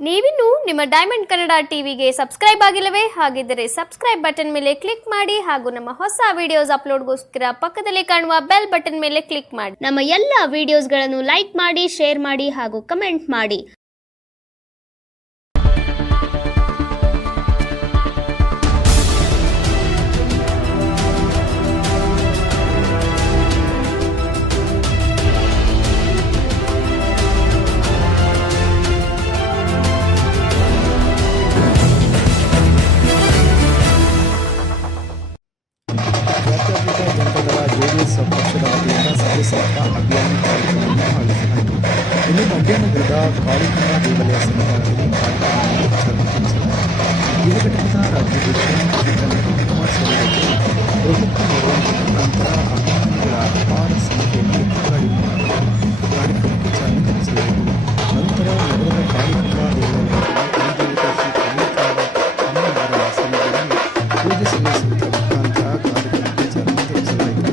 ನೀವಿನ್ನು ನಿಮ್ಮ ಡೈಮಂಡ್ ಕನ್ನಡ ಟಿವಿಗೆ ಸಬ್ಸ್ಕ್ರೈಬ್ ಆಗಿಲ್ಲವೇ? ಹಾಗಿದ್ದರೆ ಸಬ್ಸ್ಕ್ರೈಬ್ ಬಟನ್ ಮೇಲೆ ಕ್ಲಿಕ್ ಮಾಡಿ ಹಾಗೂ ನಮ್ಮ ಹೊಸ ವಿಡಿಯೋಸ್ ಅಪ್ಲೋಡ್ಗೋಸ್ಕರ ಪಕ್ಕದಲ್ಲಿ ಕಾಣುವ ಬೆಲ್ ಬಟನ್ ಮೇಲೆ ಕ್ಲಿಕ್ ಮಾಡಿ. ನಮ್ಮ ಎಲ್ಲ ವಿಡಿಯೋಸ್ಗಳನ್ನು ಲೈಕ್ ಮಾಡಿ, ಶೇರ್ ಮಾಡಿ ಹಾಗೂ ಕಮೆಂಟ್ ಮಾಡಿ. ಜೆಡಿಎಸ್ ಪಕ್ಷದ ವತಿಯಿಂದ ಸದಸ್ಯತ್ವ ಅಭಿಯಾನ ಕಾರ್ಯಕ್ರಮವನ್ನು ಆಯೋಜಿಸಲಾಯಿತು. ಇನ್ನು ಮಂಡ್ಯನಗರದ ಕಾಳಿಕಮ್ಮ ದೇವಾಲಯ ಸನ್ನಿಧಾನದಲ್ಲಿ ಕಾರ್ಯಕ್ರಮವನ್ನು ಆಚರಿಸಲಾಯಿತು. ಯುವ ಘಟಕದ ರಾಜ್ಯಾಧ್ಯಕ್ಷ ಕುಮಾರಸ್ವಾಮಿ ಬೃಹತ್ ಮೆರವಣಿಗೆ ನಂತರ ಅಭಿಮಾನಿಗಳ ಅಪಾರ ಸಂಖ್ಯೆಯಲ್ಲಿ ಕಾರ್ಯಕ್ರಮಕ್ಕೆ ಚಾಲನೆ ತಿಳಿಸಲಾಯಿತು. ನಂತರ ನಗರದ ಕಾಳಿಕಮ್ಮ ದೇವಾಲಯದಲ್ಲಿ ಅಮ್ಮನವರ ಸನ್ನಿಧಿಯಲ್ಲಿ ಪೂಜೆ ಸಲ್ಲಿಸುವುದರ ಮುಖಾಂತರ ಕಾರ್ಯಕ್ರಮಕ್ಕೆ ಚಾಲನೆ ತಿಳಿಸಲಾಯಿತು.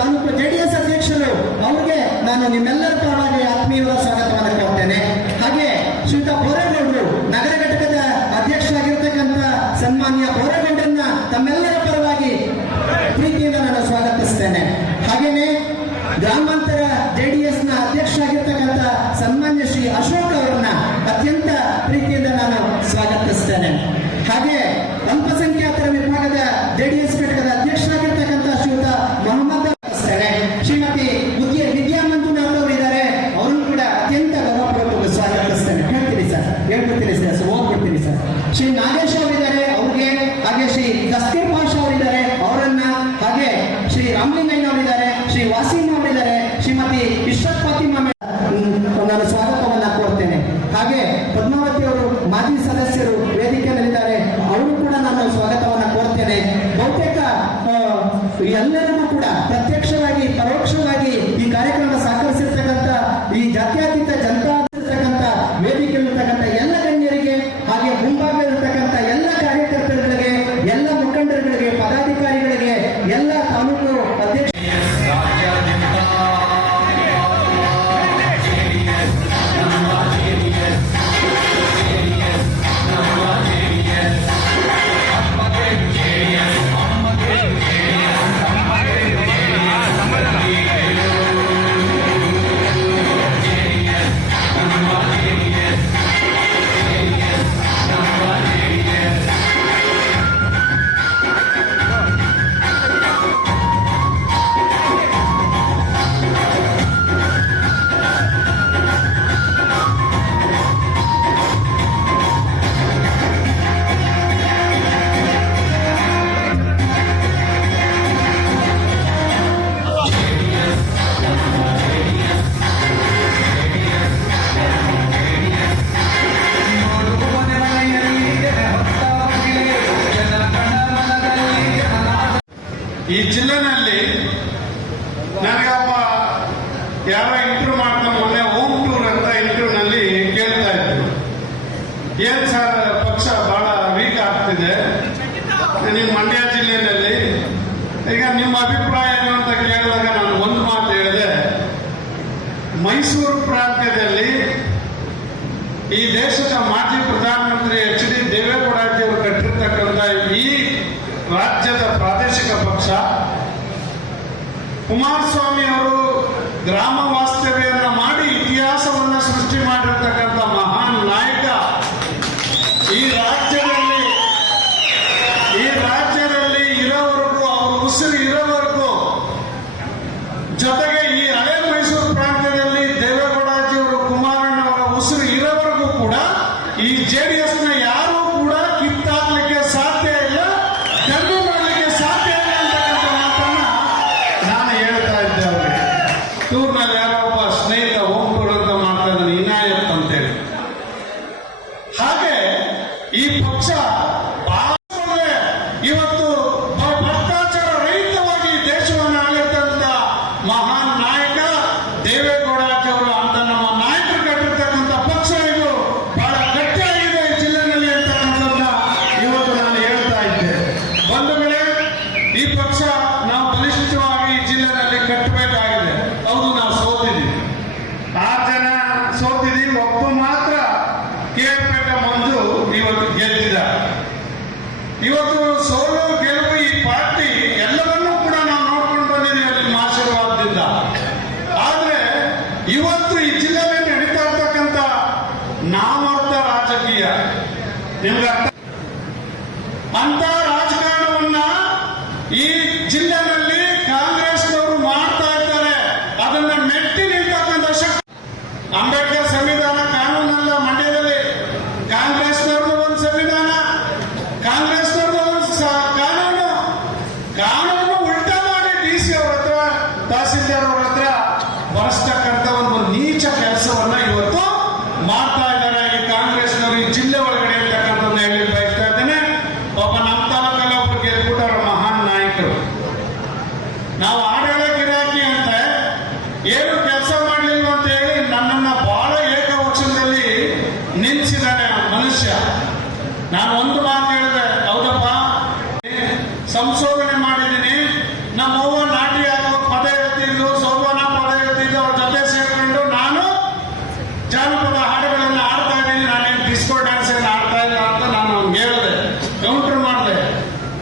ಹಾಗೂ ಜೆಡಿಎಸ್ ಅಧ್ಯಕ್ಷರು ಅವರಿಗೆ ನಾನು ನಿಮ್ಮೆಲ್ಲರ ಪರವಾಗಿ ಆತ್ಮೀಯವಾದ ಸ್ವಾಗತವನ್ನು ಕೊಡ್ತೇನೆ. ಹಾಗೆ ಶ್ರೀಯುತ ಬೋರೇಗೌಡರು ನಗರ ಘಟಕದ ಅಧ್ಯಕ್ಷರಾಗಿರ್ತಕ್ಕಂಥ ಸನ್ಮಾನ್ಯ ಬೋರೇಗೌಡರನ್ನ ತಮ್ಮೆಲ್ಲರ ಪರವಾಗಿ ಪ್ರೀತಿಯಿಂದ ನಾನು ಸ್ವಾಗತಿಸ್ತೇನೆ. ಹಾಗೇನೆ ಗ್ರಾಮಾಂತರ JDS ನ ಅಧ್ಯಕ್ಷ ಆಗಿರ್ತಕ್ಕಂಥ ಸನ್ಮಾನ್ಯ ಶ್ರೀ ಅಶೋಕ್ ಅವರನ್ನ ಅತ್ಯಂತ ಪ್ರೀತಿಯಿಂದ ನಾನು ಸ್ವಾಗತಿಸ್ತೇನೆ. ಹಾಗೆ ಅಲ್ಪಸಂಖ್ಯಾತರ ವಿಭಾಗದ JDS ಘಟಕದ ಅಧ್ಯಕ್ಷರಾಗಿರ್ತಕ್ಕಂಥ ಶ್ರೀಯುತ ಮೊಹಮ್ಮದ್ ಶ್ರೀಮತಿ ವಿದ್ಯಾ ಮಂಜುನಾಥ್ ಅವರು ಇದ್ದಾರೆ. ಅವರನ್ನು ಕೂಡ ಅತ್ಯಂತ ಗೌರವಪೂರ್ವಕ ಸ್ವಾಗತಿಸ್ತೇನೆ. ಹೇಳ್ಬಿಡ್ತೀನಿ ಸರ್, ಓದ್ಬಿಡ್ತೀನಿ ಸರ್. ಶ್ರೀ ನಾಗೇಶ್ ಅವರಿದ್ದಾರೆ, ಅವ್ರಿಗೆ. ಹಾಗೆ ಶ್ರೀ ದಸ್ತೀರ್ ಪಾಷಾ ಅವರಿದ್ದಾರೆ, ಅವರನ್ನ. ಹಾಗೆ ಶ್ರೀ ರಾಮಲಿಂಗಯ್ಯ ಅವರಿದ್ದಾರೆ, ಶ್ರೀ ವಾಸೀಮ್ ಅವರಿದ್ದಾರೆ, ಶ್ರೀಮತಿ ಇಶ್ರತ್ ಫಾತಿಮಾ ನಾನು ಸ್ವಾಗತವನ್ನ ಕೋರ್ತೇನೆ. ಹಾಗೆ ಪದ್ಮಾವತಿ ಅವರು ಮಾಜಿ ಸದಸ್ಯರು ವೇದಿಕೆಯಲ್ಲಿದ್ದಾರೆ, ಅವರು ಕೂಡ ನಾನು ಸ್ವಾಗತವನ್ನ ಕೋರ್ತೇನೆ. ಬಹುತೇಕ ಎಲ್ಲರಿಗೂ ಕೂಡ ಪ್ರತ್ಯಕ್ಷವಾಗಿ ಪರೋಕ್ಷವಾಗಿ ಈ ಕಾರ್ಯಕ್ರಮ ಸಹಕರಿಸಿರ್ತಕ್ಕಂಥ ಈ ಜಾತ್ಯತೀತ ಜನತಾ ವೇದಿಕೆಯಲ್ಲಿರ್ತಕ್ಕಂಥ ಎಲ್ಲ ಗಣ್ಯರಿಗೆ, ಹಾಗೆ ಮುಂಭಾಗದಲ್ಲಿರ್ತಕ್ಕಂಥ ಎಲ್ಲ ಕಾರ್ಯಕರ್ತರುಗಳಿಗೆ, ಎಲ್ಲ ಮುಖಂಡರುಗಳಿಗೆ, ಪದಾಧಿಕಾರಿಗಳಿಗೆ, ಎಲ್ಲ ತಾಲೂಕು ಅಧ್ಯಕ್ಷ ಈ ಜಿಲ್ಲೆನಲ್ಲಿ ನನಗಪ್ಪ ಯಾರೋ ಇಂಟರ್ವ್ಯೂ ಮಾಡ್ತಾ ಮೊನ್ನೆ ಹೋಮ್ ಟೂರ್ ಅಂತ ಇಂಟರ್ವ್ಯೂನಲ್ಲಿ ಕೇಳ್ತಾ ಇದ್ರು, ಏನ್ ಸರ್ ಪಕ್ಷ ಬಹಳ ವೀಕ್ ಆಗ್ತಿದೆ ನಿಮ್ಮ ಮಂಡ್ಯ ಜಿಲ್ಲೆಯಲ್ಲಿ, ಈಗ ನಿಮ್ಮ ಅಭಿಪ್ರಾಯ ಏನು ಅಂತ ಕೇಳಿದಾಗ ನಾನು ಒಂದು ಮಾತು ಹೇಳಿದೆ. ಮೈಸೂರು ಪ್ರಾಂತ್ಯದಲ್ಲಿ ಈ ದೇಶದ ಮಾಜಿ ಪ್ರಧಾನಮಂತ್ರಿ HD ದೇವೇಗೌಡಜಿಯವರು ಕಟ್ಟಿರ್ತಕ್ಕಂಥ ಈ ರಾಜ್ಯದ ಪ್ರಾದೇಶಿಕ ಪಕ್ಷ, ಕುಮಾರಸ್ವಾಮಿ ಅವರು ಗ್ರಾಮ ವಾಸ್ತವ್ಯವನ್ನು ಮಾಡಿ ಇತಿಹಾಸವನ್ನು ಸೃಷ್ಟಿ ಮಾಡಿರ್ತಕ್ಕಂಥ ಮಹಾನ್ ನಾಯಕ. ಈ ರಾಜ್ಯದಲ್ಲಿ ಇರೋವರೆಗೂ, ಅವರು ಉಸಿರು ಇರೋವರೆಗೂ, ಜೊತೆಗೆ ಈ ಹಳೆ ಮೈಸೂರು ಪ್ರಾಂತ್ಯದಲ್ಲಿ ದೇವೇಗೌಡಜಿಯವರು, ಕುಮಾರಣ್ಣವರ ಉಸಿರು ಇರೋವರೆಗೂ ಕೂಡ ಈ JDS ನ ಯಾರೂ ಕೂಡ ಕಿತ್ತಾಕ್ಲಿಕ್ಕೆ ಸಾಧ್ಯ ಇಲ್ಲ, ಕಡಿಮೆ ಮಾಡಲಿಕ್ಕೆ ಸಾಧ್ಯ ಇಲ್ಲ ಅಂತಕ್ಕಂಥ ಮಾತನ್ನ ನಾನು ಹೇಳ್ತಾ ಇದ್ದೆ ಅವರಿಗೆ. ಟೂರ್ನಲ್ಲಿ ಯಾರೋ ಒಬ್ಬ ಸ್ನೇಹಿತ ಹೋಗ್ಬಿಡು ಅಂತ ಮಾಡ್ತಾ ಇದ್ದಾನೆ, ಇನಾಯತ್ ಅಂತೇಳಿ. ಹಾಗೆ ಈ ಪಕ್ಷ ಇವತ್ತು ಭ್ರಷ್ಟಾಚಾರ ರಹಿತವಾಗಿ ದೇಶವನ್ನು ಆಳಿದಂತ ಮಹಾನ್ ನಾಯಕ ದೇವೇಗೌಡಜಿಯವರು ಅಂತ ನಮ್ಮ ನಾಯಕರು ಕಟ್ಟಿರ್ತಕ್ಕಂಥ ಪಕ್ಷ ಇದು ಬಹಳ ಗಟ್ಟಿಯಾಗಿದೆ ಈ ಜಿಲ್ಲೆಯಲ್ಲಿ ಅಂತಕ್ಕಂಥದ್ದನ್ನ ಇವತ್ತು ನಾನು ಹೇಳ್ತಾ ಇದ್ದೆ. ಒಂದು ವೇಳೆ ಈ ಪಕ್ಷ ನಾವು ಬಲಿಷ್ಠವಾಗಿ ಈ ಜಿಲ್ಲೆಯಲ್ಲಿ ಕಟ್ಟಬೇಕಾಗಿದೆ. ಹೌದು, ನಾವು ಸೋತಿದ್ದೀವಿ, 6 ಜನ ಸೋತಿದ್ದೀವಿ, ಒಬ್ಬ ಮಾತ್ರ ಕೇರ್ಪೇಟೆ ಮಂಜು ಇವತ್ತು ಗೆದ್ದಿದ್ದಾರೆ. ಇವತ್ತು ಸೋಲು ಗೆಲುವು ಈ ಪಾರ್ಟಿ ಎಲ್ಲವನ್ನೂ ಕೂಡ ನಾವು ನೋಡ್ಕೊಂಡು ಬಂದಿದ್ದೀವಿ ನಿಮ್ಮ ಆಶೀರ್ವಾದದಿಂದ. ಆದ್ರೆ ಇವತ್ತು ಈ ಜಿಲ್ಲೆಯಲ್ಲಿ ನಡೀತಾ ಇರ್ತಕ್ಕಂಥ ನಾಮರ್ಥ ರಾಜಕೀಯ ನಿಮ್ಗೆ ಅಂತ ರಾಜಕಾರಣವನ್ನ ಈ ಜಿಲ್ಲೆಯಲ್ಲಿ ಕಾಂಗ್ರೆಸ್ನವರು ಮಾಡ್ತಾ ಇದ್ದಾರೆ. ಅದನ್ನ ಮೆಟ್ಟಿ ನಿಲ್ತಕ್ಕಂಥ ಶಕ್ತಿ ಅಂಬೇಡ್ಕರ್ ಸಂವಿಧಾನ ಕಾನೂನಲ್ಲ ಮಂಡ್ಯದಲ್ಲಿ, ಕಾಂಗ್ರೆಸ್ನವ್ರದ್ದು ಒಂದು ಸಂವಿಧಾನ, ಕಾಂಗ್ರೆಸ್ನವ್ರದ್ದು ಒಂದು ಕಾನೂನು ಉಲ್ಟಾ ಮಾಡಿ DC ಅವ್ರ ಹತ್ರ, ತಹಸೀಲ್ದಾರ್ ಅವ್ರ ಹತ್ರ ಬರೆಸ್ತಕ್ಕಂಥ ಒಂದು ನೀಚ ಕೆಲಸವನ್ನ ಇವತ್ತು ಮಾಡ್ತಾ ಇದ್ದಾರೆ ಈ ಕಾಂಗ್ರೆಸ್ನವರು ಈ ಜಿಲ್ಲೆ ಒಳಗಡೆ ಇರ್ತಕ್ಕಂಥದ್ದನ್ನ ಹೇಳಿ ಬಯಸ್ತಾ ಇದ್ದೇನೆ. ಒಬ್ಬ ನಮ್ಮ ತಾಲೂಕಲ್ಲಿ ಒಬ್ರು ಗೆದ್ಬಿಟ್ಟವ್ರ ಮಹಾನ್ ನಾಯಕರು. ನಾವು ಆಡಳಿತ ಗಿರಾಕಿ ಅಂತ ಏನು ಕೆಲಸ ಮಾಡಲಿಲ್ಲ ಅಂತ ಹೇಳಿ ನನ್ನನ್ನ ಬಹಳ ಏಕವಚನದಲ್ಲಿ ನಿಲ್ಲಿಸಿದ್ದಾನೆ ಮನುಷ್ಯ. ನಾನು ಒಂದು ಮಾತು ಹೇಳಿದೆ, ಹೌದಪ್ಪ ಸಂಶೋಧನೆ ಮಾಡಿದ್ದೀನಿ, ನಮ್ಮ ಅವ್ವ ನಾಟಿ ಆಗೋ ಪದ ಹೇಳ್ತಿದ್ದು, ಸೋಬಾನ ಪದ ಹೇಳ್ತಿದ್ದು, ಅವ್ರ ಜೊತೆ ಸೇರ್ಕೊಂಡು ನಾನು ಜಾನಪದ ಹಾಡುಗಳನ್ನು ಆಡ್ತಾ ಇದ್ದೀನಿ, ನಾನೇನು ಡಿಸ್ಕೋ ಡ್ಯಾನ್ಸ್ ಏನು ಆಡ್ತಾ ಇಲ್ಲ ಅಂತ ನಾನು ಅವ್ನಿಗೆ ಹೇಳಿದೆ, ಕೌಂಟರ್ ಮಾಡಿದೆ.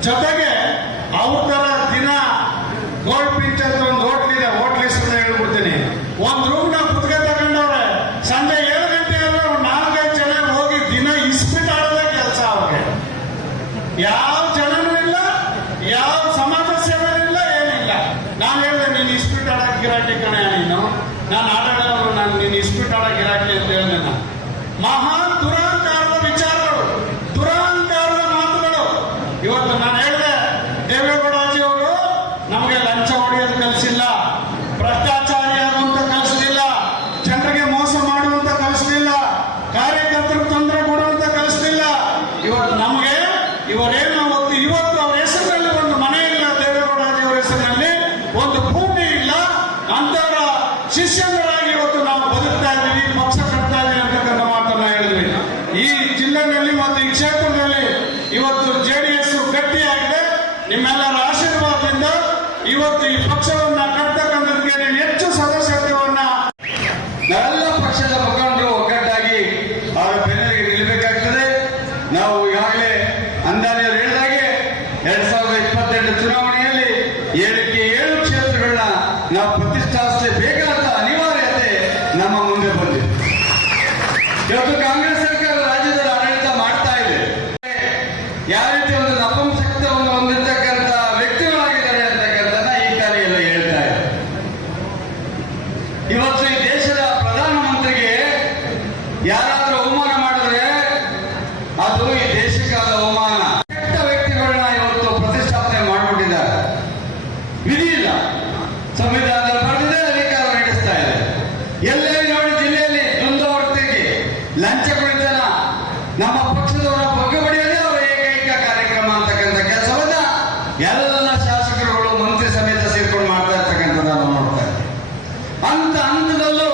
ಜೊತೆಗೆ ಅವ್ರ ತರ ದಿನ ಗೋಲ್ಡ್ ಪಿಂಚ್ ಅಂತ ಒಂದು ಹೋಟ್ಲ್ ಇದೆ, ಹೋಟ್ಲ್ ಹೆಸರು ಹೇಳ್ಬಿಟ್ಟು ಒಂದ್ ರೂಮ್ನ ಕುತ್ಕೆ ತಗೊಂಡವ್ರೆ. ಸಂಜೆ 7 ಗಂಟೆ ಆದ್ರೆ 4-5 ಜನ ಹೋಗಿ ದಿನ ಇಸ್ಪಿಟ್ ಆಡೋದೇ ಕೆಲಸ ಅವ್ರಿಗೆ. ಯಾವ ಜನನೂ ಇಲ್ಲ, ಯಾವ ಸಮಾಜ ಸೇವೆ ಇಲ್ಲ, ಏನಿಲ್ಲ. ನಾನು ಹೇಳಿದೆ, ನೀನು ಇಸ್ಪಿಟ್ ಆಡಕ್ ಗಿರಾಕಿ ಕಣೆ, ನೀನು ನಾನು ಆಡೋರು, ನಾನು ನೀನು ಇಸ್ಪಿಟ್ ಆಡಕ್ ಗಿರಾಕಿ ಅಂತ ಹೇಳಿದೆ. ನಾನು ಮಹಾನ್ ದುರಾಂಕಾರದ ವಿಚಾರಗಳು, ದುರಾಂಕಾರದ ಮಾತುಗಳು. ಇವತ್ತು ನಾನು ಹೇಳಿದೆ, ದೇವೇಗೌಡಾಜಿ ಅವರು ನಮಗೆ ಲಂಚ ಹೊಡೆಯೋದು ಕಲಿಸಿಲ್ಲ, ಭ್ರಷ್ಟಾಚಾರಿ ಆಗುವಂತ ಕಲಿಸಲಿಲ್ಲ, ಜನರಿಗೆ ಮೋಸ ಮಾಡುವಂತ ಕಲಿಸಲಿಲ್ಲ, ಕಾರ್ಯಕರ್ತರಿಗೆ ತೊಂದರೆ ಕೊಡುವಂತ ಕಲಿಸಲಿಲ್ಲ. ಇವತ್ತು ನಮಗೆ ಇವರೇನು ಇವತ್ತು ಅವ್ರ ಹೆಸರಿನಲ್ಲಿ ಒಂದು ಮನೆ ಇಲ್ಲ, ದೇವೇಗೌಡಾಜಿ ಅವರ ಹೆಸರಿನಲ್ಲಿ ಒಂದು ಭೂಮಿ ಇಲ್ಲ. ಅಂತವರ ಶಿಷ್ಯರಾಗಿ ಇವತ್ತು ನಾವು ಬದುಕ್ತಾ ಇದ್ದೀವಿ, ಪಕ್ಷ ಕಟ್ತಾ ಇದ್ದೀವಿ ಅಂತಕ್ಕಂಥ ಮಾತನ್ನ ಹೇಳಿದ್ವಿ. ಈ ಜಿಲ್ಲೆನಲ್ಲಿ ಮತ್ತು ಈ ಕ್ಷೇತ್ರದಲ್ಲಿ ಇವತ್ತು JDS ಗಟ್ಟಿಯಾಗಿದೆ. ನಿಮ್ಮೆಲ್ಲರ ಆಶೀರ್ವಾದದಿಂದ ಇವತ್ತು ಈ ಪಕ್ಷವನ್ನ ಕಟ್ಟತಕ್ಕಂಥದಕ್ಕೆ ನೀವು ಹೆಚ್ಚು ಸದಸ್ಯತ್ವವನ್ನ ನಾವೆಲ್ಲ ಪಕ್ಷದ ಮುಖಂಡರು ಒಗ್ಗಟ್ಟಾಗಿ ಅವರ ಬೆನ್ನಿಗೆ ನಿಲ್ಲಬೇಕಾಗ್ತದೆ. ನಾವು ಈಗಾಗಲೇ ಅಂದಾಜಲ್ಲಿ ಹೇಳಿದಾಗೆ 2028 ಚುನಾವಣೆಯಲ್ಲಿ 7 ಕ್ಷೇತ್ರಗಳನ್ನ ನಾವು ಪ್ರತಿಷ್ಠಾಪಿಸಲೇಬೇಕಾದ ಅನಿವಾರ್ಯತೆ ನಮ್ಮ ಮುಂದೆ ಬಂದಿದೆ. ಇವತ್ತು ಕಾಂಗ್ರೆಸ್ ಸರ್ಕಾರ ರಾಜ್ಯದಲ್ಲಿ ಆಡಳಿತ ಮಾಡ್ತಾ ಇದೆ. ಯಾವ ರೀತಿ ಒಂದು ನಪುಂಸಕತ್ವವನ್ನು ಹೊಂದಿರತಕ್ಕಂಥ ವ್ಯಕ್ತಿಗಳಾಗಿದ್ದಾರೆ ಅಂತಕ್ಕಂಥದ್ದನ್ನ ಈ ಕಾರ್ಯೆಲ್ಲ ಹೇಳ್ತಾ ಇದೆ. ಇವತ್ತು ಈ ದೇಶದ ಪ್ರಧಾನಮಂತ್ರಿಗೆ ಯಾರಾದ್ರೂ ಅವಮಾನ ಮಾಡಿದ್ರೆ ಅದು ಈ ದೇಶಕ್ಕಾದ ಅವಮಾನ. ಕೆಟ್ಟ ವ್ಯಕ್ತಿಗಳನ್ನ ಇವತ್ತು ಪ್ರತಿಷ್ಠಾಪನೆ ಮಾಡಿಬಿಟ್ಟಿದ್ದಾರೆ. ವಿಧಿ ಇಲ್ಲ, ಸಂವಿಧಾನದಲ್ಲಿ ಬರೆದಿದೆ, ಅಧಿಕಾರ ನಡೆಸ್ತಾ ಇದೆ. ಎಲ್ಲೇ ನೋಡಿ ಜಿಲ್ಲೆಯಲ್ಲಿ ದುಂದುವರ್ತಿಗೆ ಲಂಚ ಕುಡಿತನ ನಮ್ಮ ಪಕ್ಷದವರ ಬಗ್ಗೆ ಬಡಿಯೋದೇ ಅವರ ಏಕೈಕ ಕಾರ್ಯಕ್ರಮ ಅಂತಕ್ಕಂಥ ಕೆಲಸವನ್ನ ಎಲ್ಲ ಶಾಸಕರುಗಳು ಮಂತ್ರಿ ಸಮೇತ ಸೇರ್ಕೊಂಡು ಮಾಡ್ತಾ ಇರ್ತಕ್ಕಂಥದ್ದು ನಾವು ನೋಡ್ತಾ ಇದ್ದೀವಿ. ಹಂತದಲ್ಲೂ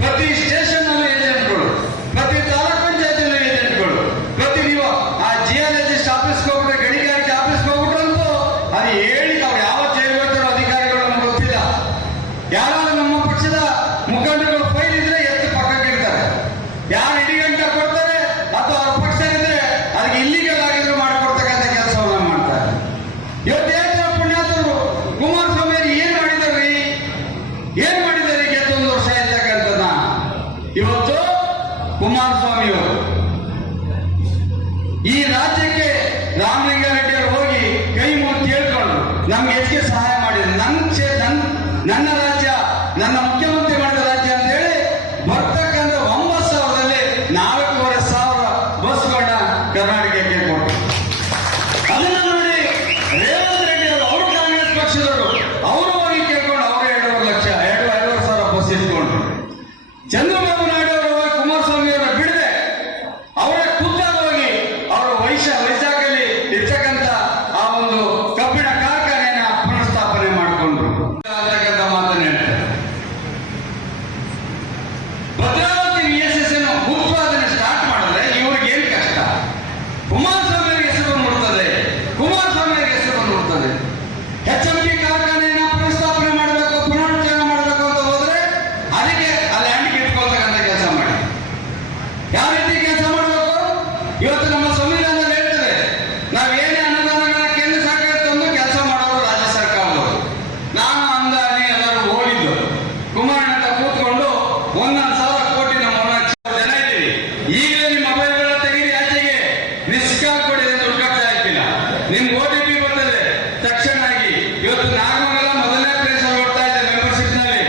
ಪ್ರತಿ ಸ್ಟೇಷನ್ ನಲ್ಲಿ ಏಜೆಂಟ್ಗಳು, ಪ್ರತಿ ತಾಲೂಕ್ ಪಂಚಾಯತ್ ಏಜೆಂಟ್ಗಳು, ಪ್ರತಿ ನೀವು ಆ ಜಿಯಾಲಜಿಸ್ಟ್ ಆಫೀಸ್ಗೆ ಹೋಗ್ಬಿಟ್ರೆ, ಗಣಿಗಾರಿಕೆ ಆಫೀಸ್ಗೆ ಹೋಗ್ಬಿಟ್ರು ಅಂತೂ ಅದು ಹೇಳಿ ಅವ್ರು ಯಾವ ಜೈಲು ಬರ್ತಾರೋ ಅಧಿಕಾರಿಗಳು ನಮ್ಗೆ ಗೊತ್ತಿಲ್ಲ. ಯಾರಾದ್ರೂ ನಮ್ಮ ಪಕ್ಷದ ಮುಖಂಡರುಗಳು ಫೈಲ್ ಇದ್ರೆ ಎತ್ತು ಪಕ್ಕಕ್ಕೆ ಇರ್ತಾರೆ. ಯಾರು ಇಡಿಗಂಟ ಕೊಡ್ತಾರೆ ಅಥವಾ ಅವ್ರ ಪಕ್ಷ ಇದ್ರೆ ಅದಕ್ಕೆ ಇಲ್ಲಿಗಲ್ ಆಗಿದ್ರು ಮಾಡಿಕೊಡ್ತಕ್ಕಂಥ ಕೆಲಸವನ್ನ ಮಾಡ್ತಾರೆ. ಇವತ್ತೇತರ ಪುಣ್ಯಾತರು ಕುಮಾರಸ್ವಾಮಿ ಏನ್ ಮಾಡಿದಾರ್ರಿ, ಏನ್ ಮಾಡಿದ್ದಾರೆ ಗೆದ್ದೊಂದು ವರ್ಷ ಇರ್ತಕ್ಕಂಥದ್ದ. ಇವತ್ತು ಕುಮಾರಸ್ವಾಮಿ ಅವರು ಈ ರಾಜ್ಯಕ್ಕೆ ರಾಮಲಿಂಗಾರೆಡ್ಡಿ ಅವರು ಹೋಗಿ ಕೈ ಮುಗಿದು ಕೇಳ್ಕೊಂಡು ನಮ್ಗೆ ಹೆಚ್ಚಿಗೆ ಸಹಾಯ ಮಾಡಿದ್ರು. ನನ್ನ ರಾಜ್ಯ, ನನ್ನ ಮುಖ್ಯಮಂತ್ರಿ ಮಾಡಿದ ರಾಜ್ಯ ಅಂತ ಹೇಳಿ ಬರ್ತಕ್ಕಂಥ 9,000ದಲ್ಲಿ 4,500 ಬಸ್ಗಳನ್ನ ಕರ್ನಾಟಕಕ್ಕೆ ಕೊಟ್ಟರು. ಅದನ್ನ ನೋಡಿ ರೇವಂತ್ ರೆಡ್ಡಿ ಅವರು ಕಾಂಗ್ರೆಸ್ ಪಕ್ಷದವರು ಅವರು ಹೋಗಿ ಕೇಳ್ಕೊಂಡು ಅವರು 2,500,000 ಬಸ್ ಇಟ್ಕೊಂಡ್ರು. ಚಂದ್ರಬಾಬು ನಾಯ್ಡು ಅವರು ಹೋಗಿ ಕುಮಾರಸ್ವಾಮಿ ಅವರ ಬಿಡದೆ ಅವರ ಖುದ್ದಾಗಿ ಹೋಗಿ ಅವರು ವೈಜಾಗಲ್ಲಿ ಇರ್ತಕ್ಕಂಥ ಆ ಒಂದು ಕಬ್ಬಿಣ ಕಾರ್ಖಾನೆಯನ್ನ ಪುನಃಸ್ಥಾಪನೆ ಮಾಡಿಕೊಂಡ್ರು ಅಂತಕ್ಕಂಥ ಮಾತನ್ನ ಹೇಳ್ತಾರೆ. ಭದ್ರಾವತಿ VSS ಉತ್ಪಾದನೆ ಸ್ಟಾರ್ಟ್ ಮಾಡಿದ್ರೆ ಇವ್ರಿಗೆ ಏನ್ ಕಷ್ಟ? ಕುಮಾರಸ್ವಾಮಿ ಅವರಿಗೆ ಹೆಸರು ಬಂದ್ಬಿಡ್ತದೆ, ಕುಮಾರಸ್ವಾಮಿ ಅವರಿಗೆ ಹೆಸರು ಬಂದ್ಬಿಡ್ತದೆ. HMT ಕಾರ್ಖಾನೆಯನ್ನ ಪುನಃಸ್ಥಾಪನೆ ಮಾಡಬೇಕು, ಪುನರುಜ್ಜೀವನ ಮಾಡಬೇಕು ಅಂತ ಹೋದ್ರೆ ಅದಕ್ಕೆ ಆ ಲ್ಯಾಂಡ್ ಇಟ್ಕೊಳ್ತಕ್ಕಂಥ ಕೆಲಸ ಮಾಡಿ. ಯಾವ ರೀತಿ ಕೆಲಸ ಮಾಡಬೇಕು? ಇವತ್ತು ನಮ್ಮ ಸಂವಿಧಾನದಲ್ಲಿ ಹೇಳ್ತದೆ, ನಾವೇನೇ ಅನುದಾನಗಳನ್ನ ಕೇಂದ್ರ ಸರ್ಕಾರ ತಂದು ಕೆಲಸ ಮಾಡೋರು ರಾಜ್ಯ ಸರ್ಕಾರದವರು. ನಾನು ಅಂದಾಜಿ ಎಲ್ಲರೂ ಹೋಗಿದ್ದು ಕುಮಾರಣ್ಣ ಅಂತ ಕೂತ್ಕೊಂಡು 1,000 ಕೋಟಿ ನಮ್ಮ ಜನ ಇದ್ದೀವಿ. ಈಗಲೇ ನಿಮ್ಮ ಮೊಬೈಲ್ಗಳ ತೆಗೀರಿ, ಆಚೆಗೆ ಮಿಸ್ ಕಾಲ್ ಕೊಡಿ, ದುಡ್ಡು ಕಟ್ತಾ ಇರ್ತಿಲ್ಲ. ನಿಮ್ಗೆ OTP ಬರ್ತದೆ ತಕ್ಷಣ ಆಗಿ. ಇವತ್ತು ನಾಗಮಂಗಲ ಮೊದಲನೇ ಪ್ಲೇಸ್ ಅಲ್ಲಿ ಓಡ್ತಾ ಇದೆ ಮೆಂಬರ್ಶಿಪ್ ನಲ್ಲಿ,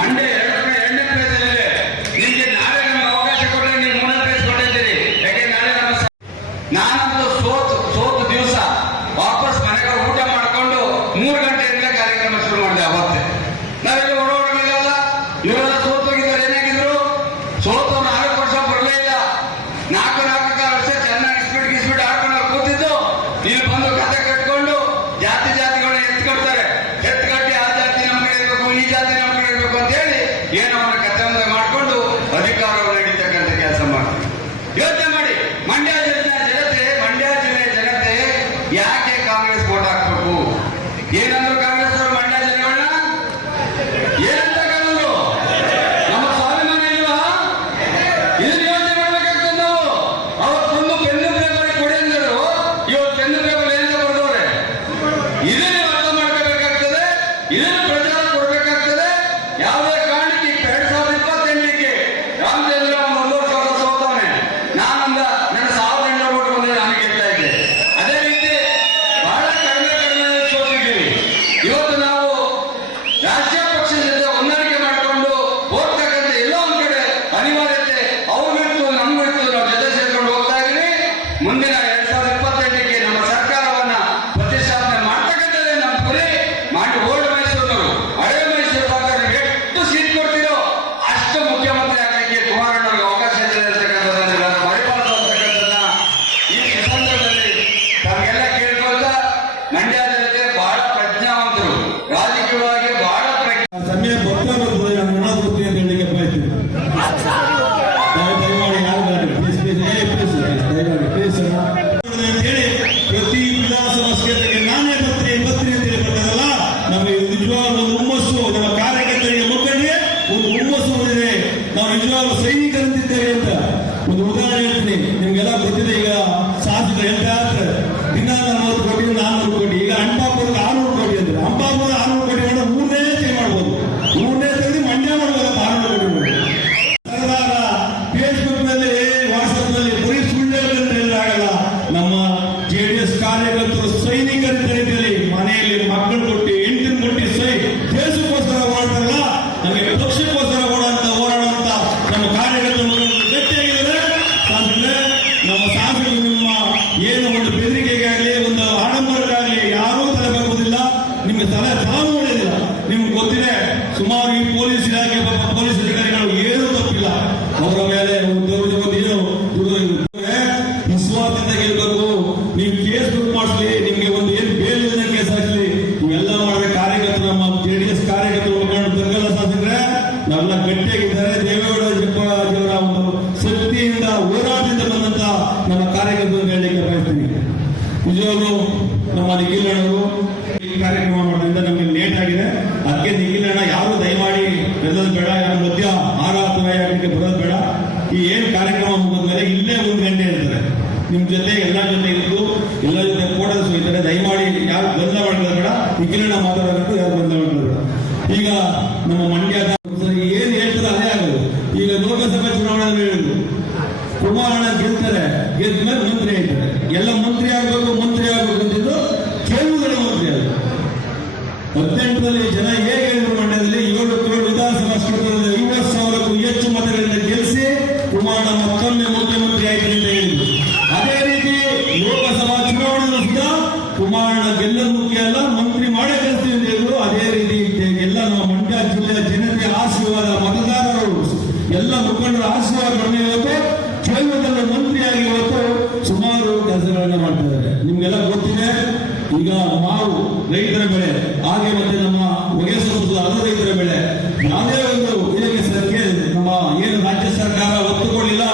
ಮಂಡ್ಯ 2ನೇ ಪ್ಲೇಸ್ ಅಲ್ಲಿ ಇದೆ. ನಿಮ್ಗೆ ನಾಳೆ ನಮ್ಗೆ ಅವಕಾಶ ಕೊಟ್ಟರೆ ನೀವು 3ನೇ ಪ್ಲೇಸ್ ಕೊಟ್ಟಿದ್ದೀರಿ. ಯಾಕೆ ನಾಳೆ ನಮ್ಮ ನಾನಂತೂ ಸೋತು ದಿವಸ ವಾಪಸ್ ಮನೆಗೆ ಊಟ ಮಾಡ್ಕೊಂಡು 3 ಗಂಟೆಯಿಂದ ಕಾರ್ಯಕ್ರಮ ಶುರು ಮಾಡಿದೆ. ಅವತ್ತೇ ನಾವೆಲ್ಲ ಓಡೋಡಿಲ್ಲ, ಇವರೆಲ್ಲ ಸೋತೋಗಿದ್ದಾರೆ. ಏನಾಗಿದ್ರು ಸೋತು 4 ವರ್ಷ ಬರಲೇ ಇಲ್ಲ. 4 ವರ್ಷ ಚೆನ್ನಾಗಿ ಗಿಸ್ಬಿಟ್ ಆಡ್ಕೊಂಡು ಕೂತಿದ್ದು ಇಲ್ಲಿ ಬಂದು ಕತೆ ಕಟ್ಕೊಂಡು ಜಾತಿಗಳನ್ನ ಎತ್ಕೊಡ್ತಾರೆ. ಎತ್ಕಟ್ಟಿ ಆ ಜಾತಿ ನಮ್ಮ ಕಡೆ ಇರಬೇಕು, ಈ ಜಾತಿ ನಮ್ಮ ಕಡೆ ಇರಬೇಕು ಅಂತ ಹೇಳಿ ಏನೋ ಅವರ ಕತೆ ಮುಂದೆ ಮಾಡಿಕೊಂಡು ಅಧಿಕಾರವನ್ನು ನಡೀತಕ್ಕಂಥ ಕೆಲಸ ಮಾಡ್ತಾರೆ. ಯೋಚನೆ ಮಾಡಿ, ಮಂಡ್ಯ ಜಿಲ್ಲೆಯ ಜನತೆ ಯಾಕೆ ಕಾಂಗ್ರೆಸ್ ವೋಟ್ ಹಾಕ್ಬೇಕು? ಏನಂದ್ರು ಕಾಂಗ್ರೆಸ್ ಅವರು ಮಂಡ್ಯ ಜನಗಳನ್ನ ಏನಂತ ಕರೆದ್ರು? ನಾವು ನಿಜವಾಗ್ಲೂ ಸೈನಿಕರಂತಿದ್ದೇವೆ ಅಂತ ಒಂದು ಉದಾಹರಣೆ ಹೇಳ್ತೀನಿ. ನಿಮ್ಗೆಲ್ಲ ಗೊತ್ತಿದೆ, ಈಗ ಶಾಸಕರು ಹೇಳ್ತಾ ಇರ್ತಾರೆ ದಿನ 40 ಕೋಟಿ 400 ಕೋಟಿ, ಈಗ ಅಂಪಾಪುರಕ್ಕೆ 600 ಕೋಟಿ ಅಂದ್ರೆ ಅಂಪಾಪುರ 600 ಕೋಟಿ ಮಾಡಿದ್ರೆ ಮೂರನೇ ಚೇಂಜ್ ಮಾಡ್ಬೋದು, ಮೂರನೇ ತೆಗೆದು ಮಂಡ್ಯ ಮಾಡ್ಬೋದಪ್ಪ 600 ಕೋಟಿ ಮಾಡಿ. ಸರ್ಕಾರ ಫೇಸ್ಬುಕ್ ನಲ್ಲಿ ವಾಟ್ಸ್ಆಪ್ ನಲ್ಲಿ ಬರೀ ಸುಳ್ಳು ಆಗಲ್ಲ. ನಮ್ಮ JDS ಕಾರ್ಯಕರ್ತರು ಸೈನಿಕರ ರೀತಿಯಲ್ಲಿ ಮನೆಯಲ್ಲಿ ಮಕ್ಕಳು ಕೊಟ್ಟು ಹೆಂಡತಿನ ಕೊಟ್ಟು ದೇಶಕ್ಕೋಸ್ಕರ ಓಡಾಡಲ್ಲ, ನಮಗೆ ಪಕ್ಷಕ್ಕೋಸ್ಕರ ಹೋರಾಡುವಂತ ನಮ್ಮ ಕಾರ್ಯಕರ್ತರು ಗಟ್ಟಿಯಾಗಿದ್ದಾರೆ. ನಮ್ಮ ಶಾಸಕರು ನಿಮ್ಮ ಏನು ಒಂದು ಬೆದರಿಕೆಗಾಗಲಿ ಒಂದು ಆಡಂಬರಕ್ಕಾಗಲಿ ಯಾರೂ ತಲೆ ಬಾಗುವುದಿಲ್ಲ, ನಿಮ್ಗೆ ತಲೆ ಮಾಡೋದಿಲ್ಲ. ನಿಮ್ಗೆ ಗೊತ್ತಿದೆ, ಸುಮಾರು ಈ ಪೊಲೀಸ್ ಇಲಾಖೆ ಪೊಲೀಸ್ ಅಧಿಕಾರಿಗಳು ಏನೂ ತಪ್ಪಿಲ್ಲ, ಅವರ ಮೇಲೆ ವಿಶ್ವಾಸದಿಂದ ಗೆಲ್ಬೇಕು. ನೀವು ಕೇಸ್ ಬುಕ್ ಮಾಡಿಸ್ಲಿ, ನಿಮ್ಗೆ ಒಂದು ಏನು ಬೇಲ್ ಇಲ್ಲದ ಕೇಸ್ ಹಾಕ್ಲಿ, ಇವೆಲ್ಲ ಮಾಡಿದ್ರೆ ಕಾರ್ಯಕರ್ತರು ನಮ್ಮ JDS ಕಾರ್ಯಕರ್ತರು ಒಳ್ಕೊಂಡು ಬರಗಲ್ಲ ಶಾಸಕರೇ, ನಾವೆಲ್ಲ ಗಟ್ಟಿಯಾಗಿದ್ದಾರೆ. ದೇವೇಗೌಡ ಅವರ ಒಂದು ಶಕ್ತಿಯಿಂದ ಹೋರಾಟದಿಂದ ಬಂದಂತ ನಮ್ಮ ಕಾರ್ಯಕರ್ತರು ಹೇಳಲಿಕ್ಕೆ ಬಯಸ್ತೀನಿ. ನಿಜವಾಗ್ಲೂ ನಮ್ಮ ನಿಖಿಲಣ್ಣವರು ಈ ಕಾರ್ಯಕ್ರಮ ಮಾಡೋದ್ರಿಂದ ನಮಗೆ ಲೇಟ್ ಆಗಿದೆ. ಅದಕ್ಕೆ ನಿಖಿಲಣ್ಣ ಯಾರು ದಯಮಾಡಿ ಬೆಲ್ಲದ ಬೇಡ, ಯಾರು ಮಧ್ಯ 6:10 ಬರೋದು ಬೇಡ. ಈ ಏನು ಕಾರ್ಯಕ್ರಮ ಮುಗಿದ್ಮೇಲೆ ಇಲ್ಲೇ 1 ಗಂಟೆ ಇರ್ತಾರೆ ನಿಮ್ ಜೊತೆ, ಎಲ್ಲರ ಜೊತೆ ಇದ್ದು ಎಲ್ಲ ಜೊತೆ ಫೋಟೋಸ್ ಹೋಗ್ತಾರೆ. ದಯಮಾಡಿ ಯಾರು ಗೊಂದಲ ಮಾಡೋದು ಬೇಡ, ನಿಖಿಲಣ್ಣ ಮಾತಾಡಬೇಕು, ಯಾರು ಗೊಂದಲ ಮಾಡೋದು ಬೇಡ. ಈಗ ನಮ್ಮ ಮಂಡ್ಯದ ಏನ್ ಹೇಳ್ತಾರೆ ಅದೇ ಆಗೋದು. ಈಗ ಲೋಕಸಭಾ ಚುನಾವಣೆ ಹೇಳಿದ್ರು ಕುಮಾರಣ್ಣ ಗೆಲ್ತಾರೆ, ಗೆದ್ಮೇಲೆ ಮಂತ್ರಿ ಆಯ್ತಾರೆ. ಎಲ್ಲ ಮಂತ್ರಿ ಆಗ್ಬೇಕು ಅಂತಿದ್ದು ಕೇಳುವುದರ ಮಂತ್ರಿ ಆಗಬೇಕು. 18ರಲ್ಲಿ ಜನ ಹೇಗೆ ಹೇಳಿದ್ರು, ಮಂಡ್ಯದಲ್ಲಿ 7 ವಿಧಾನಸಭಾ ಕ್ಷೇತ್ರದಲ್ಲಿ 50,000ಕ್ಕೂ ಹೆಚ್ಚು ಮತಗಳಿಂದ ಗೆಲ್ಲಿಸಿ ಕುಮಾರಣ್ಣ ಮತ್ತೊಮ್ಮೆ ಮುಖ್ಯಮಂತ್ರಿ ಆಯ್ತು ಅಂತ ಹೇಳಿದ್ರು. ಅದೇ ರೀತಿ ಲೋಕಸಭಾ ಚುನಾವಣೆಯಲ್ಲೂ ಸುಧಾ ಕುಮಾರಣ್ಣ ಗೆಲ್ಲಲು ಮುಖ್ಯ ಅಲ್ಲ, ಮಂತ್ರಿ ಮಾಡೇ ಗೆಲ್ತೀವಿ ಅಂತ ಹೇಳಿದ್ರು. ಅದೇ ರೀತಿ ಎಲ್ಲ ನಮ್ಮ ಮಂಡ್ಯ ಜಿಲ್ಲೆಯ ಜನತೆಯ ಆಶೀರ್ವಾದ, ಮತದಾರರು ಎಲ್ಲ ಮುಖಂಡರ ಆಶೀರ್ವಾದಗಳನ್ನು ಇವತ್ತು ಕೇಂದ್ರದಲ್ಲಿ ಮಂತ್ರಿಯಾಗಿ ಇವತ್ತು ಸುಮಾರು ಕೆಲಸಗಳನ್ನ ಮಾಡ್ತಾ ಇದ್ದಾರೆ. ನಿಮ್ಗೆಲ್ಲ ಗೊತ್ತಿದೆ, ಈಗ ಮಾವು ರೈತರ ಬೆಳೆ, ಹಾಗೆ ಮತ್ತೆ ನಮ್ಮ ಹೊಗೆಸೊಪ್ಪು ಅದು ರೈತರ ಬೆಳೆ. ಯಾವುದೇ ಒಂದು ಇದಕ್ಕೆ ಸರ್ಕಾರ ನಮ್ಮ ಏನು ರಾಜ್ಯ ಸರ್ಕಾರ ಒತ್ತು ಕೊಡಲಿಲ್ಲ.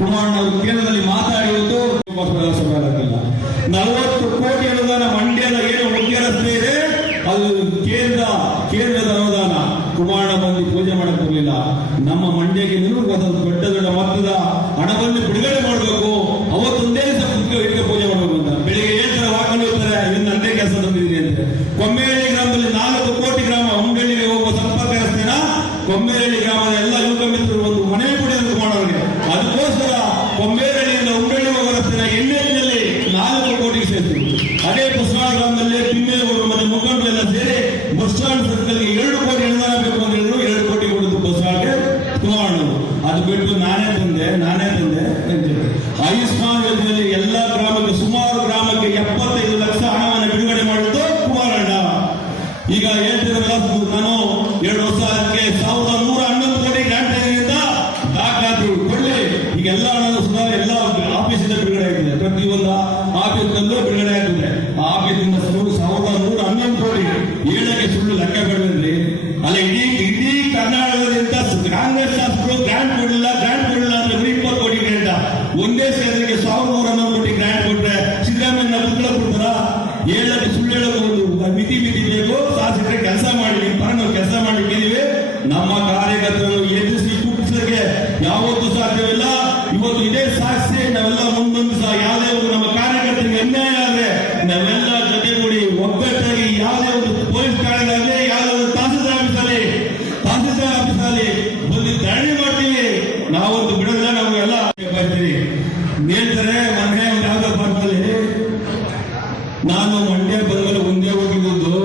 ಕುಮಾರಣ್ಣ ಅವರು ಕೇಂದ್ರದಲ್ಲಿ ಮಾತಾಡಿ ಇವತ್ತು 40 ಕೋಟಿ ಅನುದಾನ ಮಂಡ್ಯದ ಏನು ಮುಖ್ಯ ರಸ್ತೆ ಇದೆ ಅದು ಕೇಂದ್ರದ ಅನುದಾನ. ಕುಮಾರಣ್ಣ ಬಂದು ಪೂಜೆ ಮಾಡಕ್ ಬರಲಿಲ್ಲ. ನಮ್ಮ ಮಂಡ್ಯಕ್ಕೆ ನೀವು ದೊಡ್ಡ ಮೊತ್ತದ ಹಣವನ್ನು ಬಿಡುಗಡೆ ಮಾಡಬೇಕು, ಅವತ್ತೊಂದೇ ಇಟ್ಟ ಪೂಜೆ ಮಾಡಬೇಕು ಅಂತ ಬೆಳಿಗ್ಗೆ ಹೇಳ್ತಾರೆ, ಹಾಕೊಂಡಿರ್ತಾರೆ, ಇದನ್ನ ನಂದೇ ಕೆಲಸ ತಂದಿದ್ದೀನಿ ಅಂತ. ಕೊಮ್ಮೇರಳ್ಳಿ ಗ್ರಾಮದಲ್ಲಿ 4 ಕೋಟಿ ಗ್ರಾಮ ಹೊಂಗಳ್ಳಿಗೆ ಹೋಗುವ ಸಂಪರ್ಕ ರಸ್ತೆನ ಕೊಮ್ಮೇರಳ್ಳಿ ಗ್ರಾಮದ ಎಲ್ಲ ಯುವಕ ಮಿತ್ರರು ಒಂದು ಮನೆ ಕೊಡಿದ್ರು ಮಾಡೋರಿಗೆ. ಅದಕ್ಕೋಸ್ಕರ ಕೊಮ್ಮೇರಳ್ಳಿಯಿಂದ ಹೊಂಗಳ್ಳಿ ಹೋಗುವ ರಸ್ತೆನ ಎಣ್ಣೆಯಲ್ಲಿ 4 ಕೋಟಿಗೆ ಸೇರ್ತೀವಿ. ಅದೇ ಬಸವಾಳ ಗ್ರಾಮದಲ್ಲಿ ತಿಮ್ಮೇಗೌಡರು ಮತ್ತೆ ಮುಖಂಡರು ಎಲ್ಲ ಸೇರಿ ಬಸ್ ಸ್ಟಾಂಡ್ ಸರ್ಕಲ್ಗೆ 2 ಕೋಟಿ ಅನುದಾನ ಬೇಕು ಅಂತ ಹೇಳಿದ್ರು. 2 ಕೋಟಿ ಕೊಡುದು ಬಸವಾಳಗೆ ಕುಮಾರಣ್ಣ. ಅದು ಬಿಟ್ಟು ನಾನೇ ತಂದೆ ಆಯುಷ್ಮಾನ್ ಯೋಜನೆಯಲ್ಲಿ ಎಲ್ಲ ಗ್ರಾಮಕ್ಕೆ ಸುಮಾರು ಗ್ರಾಮಕ್ಕೆ 75 ಲಕ್ಷ ಹಣವನ್ನು ಬಿಡುಗಡೆ ಮಾಡಿದ್ದು ಕುಮಾರಣ್ಣ. ಈಗ ಹೇಳ್ತಿದ್ರಲ್ಲ, ನಾನು 2 ವರ್ಷ ಅದಕ್ಕೆ 1,111 ಕೋಟಿ ಗ್ರಾಂಟ್ ದಾಖಲಾತಿ ಕೊಡ್ಲಿ. ಈಗೆಲ್ಲ ಹಣ ಸುಮಾರು ಎಲ್ಲ ಆಫೀಸಿಂದ ಬಿಡುಗಡೆ ಆಗಿದೆ, ಪ್ರತಿಯೊಂದು ಆಫೀಸ್ನಲ್ಲೂ ಬಿಡುಗಡೆ ಆಗ್ತದೆ. ಆ ಆಫೀಸಿಂದ 1,111 ಕೋಟಿ ಹೇಳಕ್ಕೆ ಸುಳ್ಳು ಲೆಕ್ಕ ಬೇಡವೇನ್ರಿ? ಅಲ್ಲ, ಇಡೀ ಕರ್ನಾಟಕದಿಂದ ಕಾಂಗ್ರೆಸ್ ಶಾಸಕರು ಗ್ರಾಂಟ್ ಕೊಡಲಿಲ್ಲ ಅಂದ್ರೆ 20 ಕೋಟಿ ಗ್ರಾಂಟ್. ಒಂದೇ ಸೇರಿಗೆ 1,111 ಕೋಟಿ ಗ್ರಾಂಟ್ ಕೊಟ್ರೆ ಸಿದ್ದರಾಮಯ್ಯ ಪುತ್ರ ಕೊಡ್ತಾರ? ಹೇಳಕ್ಕೆ ಸುಳ್ಳು ಹೇಳಕ್ಕೆ ಒಂದು ಮಿತಿ ಬೇಕು. ಶಾಸಕರಿಗೆ ಕೆಲಸ ಮಾಡಿ ನಾವು ಕೆಲಸ ಮಾಡಲಿಕ್ಕಿದ್ದೀವಿ. ನಮ್ಮ ಕಾರ್ಯಕರ್ತರು ಎದುರಿಸಿ ಕುಗ್ಗಿಸಕ್ಕೆ ಯಾವತ್ತೂ ಸಾಧ್ಯವಿಲ್ಲ. ಇವತ್ತು ಇದೇ ಸಾಕ್ಷಿ ನಾವೆಲ್ಲ ಮುಂದೊಂದು ಸಹ ಯಾವುದೇ ಒಂದು ನಮ್ಮ ಕಾರ್ಯಕರ್ತರಿಗೆ ಅನ್ಯಾಯ ಆದ್ರೆ ನಾವೆಲ್ಲ ಜೊತೆಗೂಡಿ ಒಗ್ಗಟ್ಟಾಗಿ ಯಾವುದೇ ಒಂದು ಪೊಲೀಸ್ ಠಾಣೆಗಾಗಲಿ ಯಾವುದೇ ಒಂದು ತಹಸೀಲ್ದಾರ್ ಆಫೀಸಲ್ಲಿ ಬಂದು ಧರಣಿ ಮಾಡ್ತೀವಿ. ನಾವೊಂದು ಬಿಡೋದಿಲ್ಲ, ನಾವು ಎಲ್ಲ ಬರ್ತೀವಿ. ಹೇಳ್ತಾರೆ ಮೊನ್ನೆ ಒಂದು ಯಾವ್ದೋ ಭಾರತದಲ್ಲಿ ನಾನು ಮಂಡ್ಯ ಬಂದ್ಮೇಲೆ ಒಂದೇ ಹೋಗಿದ್ದು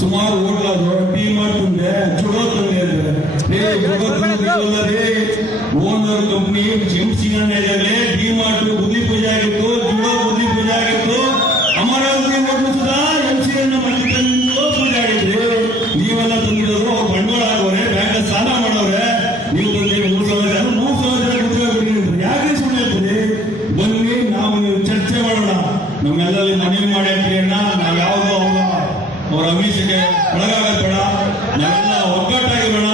ಸುಮಾರು ಹೋಗ್ಲಾದ್ರು ಟೀ ಮಾಡ್ತಂದೆ ಚುಡೋ ತಂದೆ ಅಂದ್ರೆ ಓನರ್ ಕಂಪ್ನಿ ಜಿಮ್ಸಿಂಗಲ್ಲಿ ಡಿ ಮಾರ್ಟ್ ಬುದ್ಧಿ ಪೂಜೆ ಆಗಿತ್ತು, ಜುಡೋ ಬುದ್ಧಿ ಪೂಜೆ ಆಗಿತ್ತು, ಅಮರಾವತಿ ಹೋಟ್ಲು ಸುಧಾ MC ಪೂಜೆ ಆಗಿದ್ರಿ. ನೀವೆಲ್ಲ ತಂದಿರೋರು ಬಂಡವಾಳ ಆಗೋರೆ, ಬ್ಯಾಂಕ್ ಸಾಲ ಮಾಡೋರೆ, ನೀವು ಬಂದು 3,000 ಬಿಟ್ಟಿದ್ರು. ಯಾಕೆ ಸುಮ್ಮನೆ ಇರ್ತದೆ? ಬನ್ನಿ, ನಾವು ನೀವು ಚರ್ಚೆ ಮಾಡೋಣ. ನಮ್ಮೆಲ್ಲಲ್ಲಿ ಮನವಿ ಮಾಡಿ ನಾವು ಯಾವುದೋ ಅವರ ಅಮಿಷಕ್ಕೆ ಒಳಗಾಗಬೇಡ, ನಾವೆಲ್ಲ ಒಗ್ಗಟ್ಟಾಗಿ ಬೇಡ.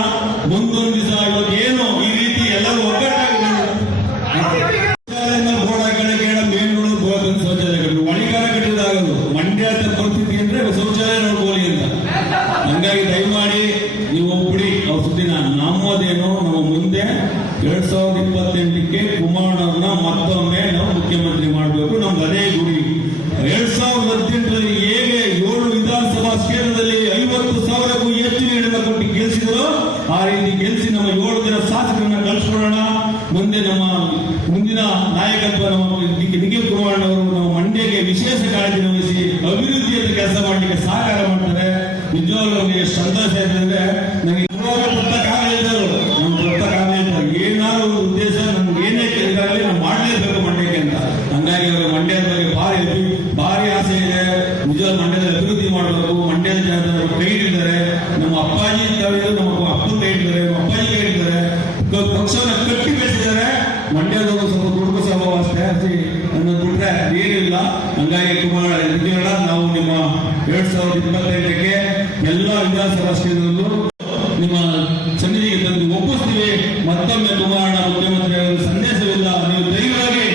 ಮುಂದೊಂದು ದಿವಸ ಇವತ್ತು ಏನು ಈ ರೀತಿ ಎಲ್ಲರೂ ಒಗ್ಗಟ್ಟಾಗಿ ನಮ್ಮದೇನು ನಮ್ಮ ಮುಂದೆ 2028ಕ್ಕೆ ಕುಮಾರಣ್ಣವ್ರನ್ನ ಮತ್ತೊಮ್ಮೆ ನಾವು ಮುಖ್ಯಮಂತ್ರಿ ಮಾಡಬೇಕು. ನಮ್ದು ಅದೇ ಗುರಿ. 2018ರಲ್ಲಿ ಹೇಗೆ 7 ವಿಧಾನಸಭಾ ಕ್ಷೇತ್ರದಲ್ಲಿ 50,000ಕ್ಕೂ ಹೆಚ್ಚು ನೀಡಲು ಕೊಟ್ಟು ಗೆಲ್ಲಿಸಿದ್ರು, ಆ ರೀತಿ ಗೆಲ್ಲಿಸಿ ನಮ್ಮ 7 ಜನ ಶಾಸಕರನ್ನ ಕಳಿಸ್ಕೊಳ್ಳೋಣ. ಮುಂದೆ ನಮ್ಮ ಮುಂದಿನ ನಾಯಕತ್ವ ನಮ್ಮ ನಿಖಿಲ್ ಕುಮಾರಣ್ಣವರು ನಮ್ಮ ಮಂಡ್ಯಕ್ಕೆ ವಿಶೇಷ ಕಾಳಜಿ ವಹಿಸಿ ಅಭಿವೃದ್ಧಿಯನ್ನು ಕೆಲಸ ಮಾಡಲಿಕ್ಕೆ ಸಹಕಾರ ಮಾಡ್ತಾರೆ. ನಿಜವಾಗ್ಲೂ ನಮಗೆ ಎಷ್ಟು ಸಂತೋಷ ಇದೆ ಅಂದ್ರೆ, ನನಗೆ ಏನಾದ್ರು ಒಂದು ಉದ್ದೇಶ ನಮ್ಗೆ ಏನೇ ಇದಾಗಲಿ ನಾವು ಮಾಡಲೇಬೇಕು ಮಂಡ್ಯಕ್ಕೆ ಅಂತ. ಹಂಗಾಗಿ ಅವರು ಮಂಡ್ಯದ ಬಗ್ಗೆ ಭಾರಿ ಆಸೆ ಇದೆ. ನಿಜವಾದ ಮಂಡ್ಯದ ಅಭಿವೃದ್ಧಿ ಮಾಡಬೇಕು. ಮಂಡ್ಯದ ಜನರು ಕೈ ಹಿಡಿದ್ದಾರೆ. ನಮ್ಮ ಅಪ್ಪಾಜಿ ನಮ್ಮ ಅಪ್ಪನ ಕೈ ಹಿಡಿದ್ದಾರೆ, ನಮ್ಮ ಅಪ್ಪಾಜಿ ಕೈ ಹಿಡಿದ್ದಾರೆ. ಪಕ್ಷವನ್ನು ಕಟ್ಟಿ ಬೆಳೆಸಿದ್ದಾರೆ. ಮಂಡ್ಯದವರು ಸ್ವಲ್ಪ ದುಡ್ಡು ಸ್ವಭಾವ ಅಷ್ಟೇ ಅನ್ನೋದು ಬಿಟ್ರೆ ಏನಿಲ್ಲ. ಹಂಗಾಗಿ ಕುಮಾರ ನಾವು ನಿಮ್ಮ 2028ಕ್ಕೆ ಎಲ್ಲ ವಿಧಾನಸಭಾ ಕ್ಷೇತ್ರದಲ್ಲೂ ನಿಮ್ಮ ಸನ್ನಿಧಿಗೆ ತಂದು ಒಪ್ಪಿಸ್ತೀವಿ. ಮತ್ತೊಮ್ಮೆ ಕುಮಾರಣ್ಣ ಮುಖ್ಯಮಂತ್ರಿ ಅವರ ಸಂದೇಶವಿಲ್ಲ. ನೀವು ಧೈರ್ಯವಾಗಿ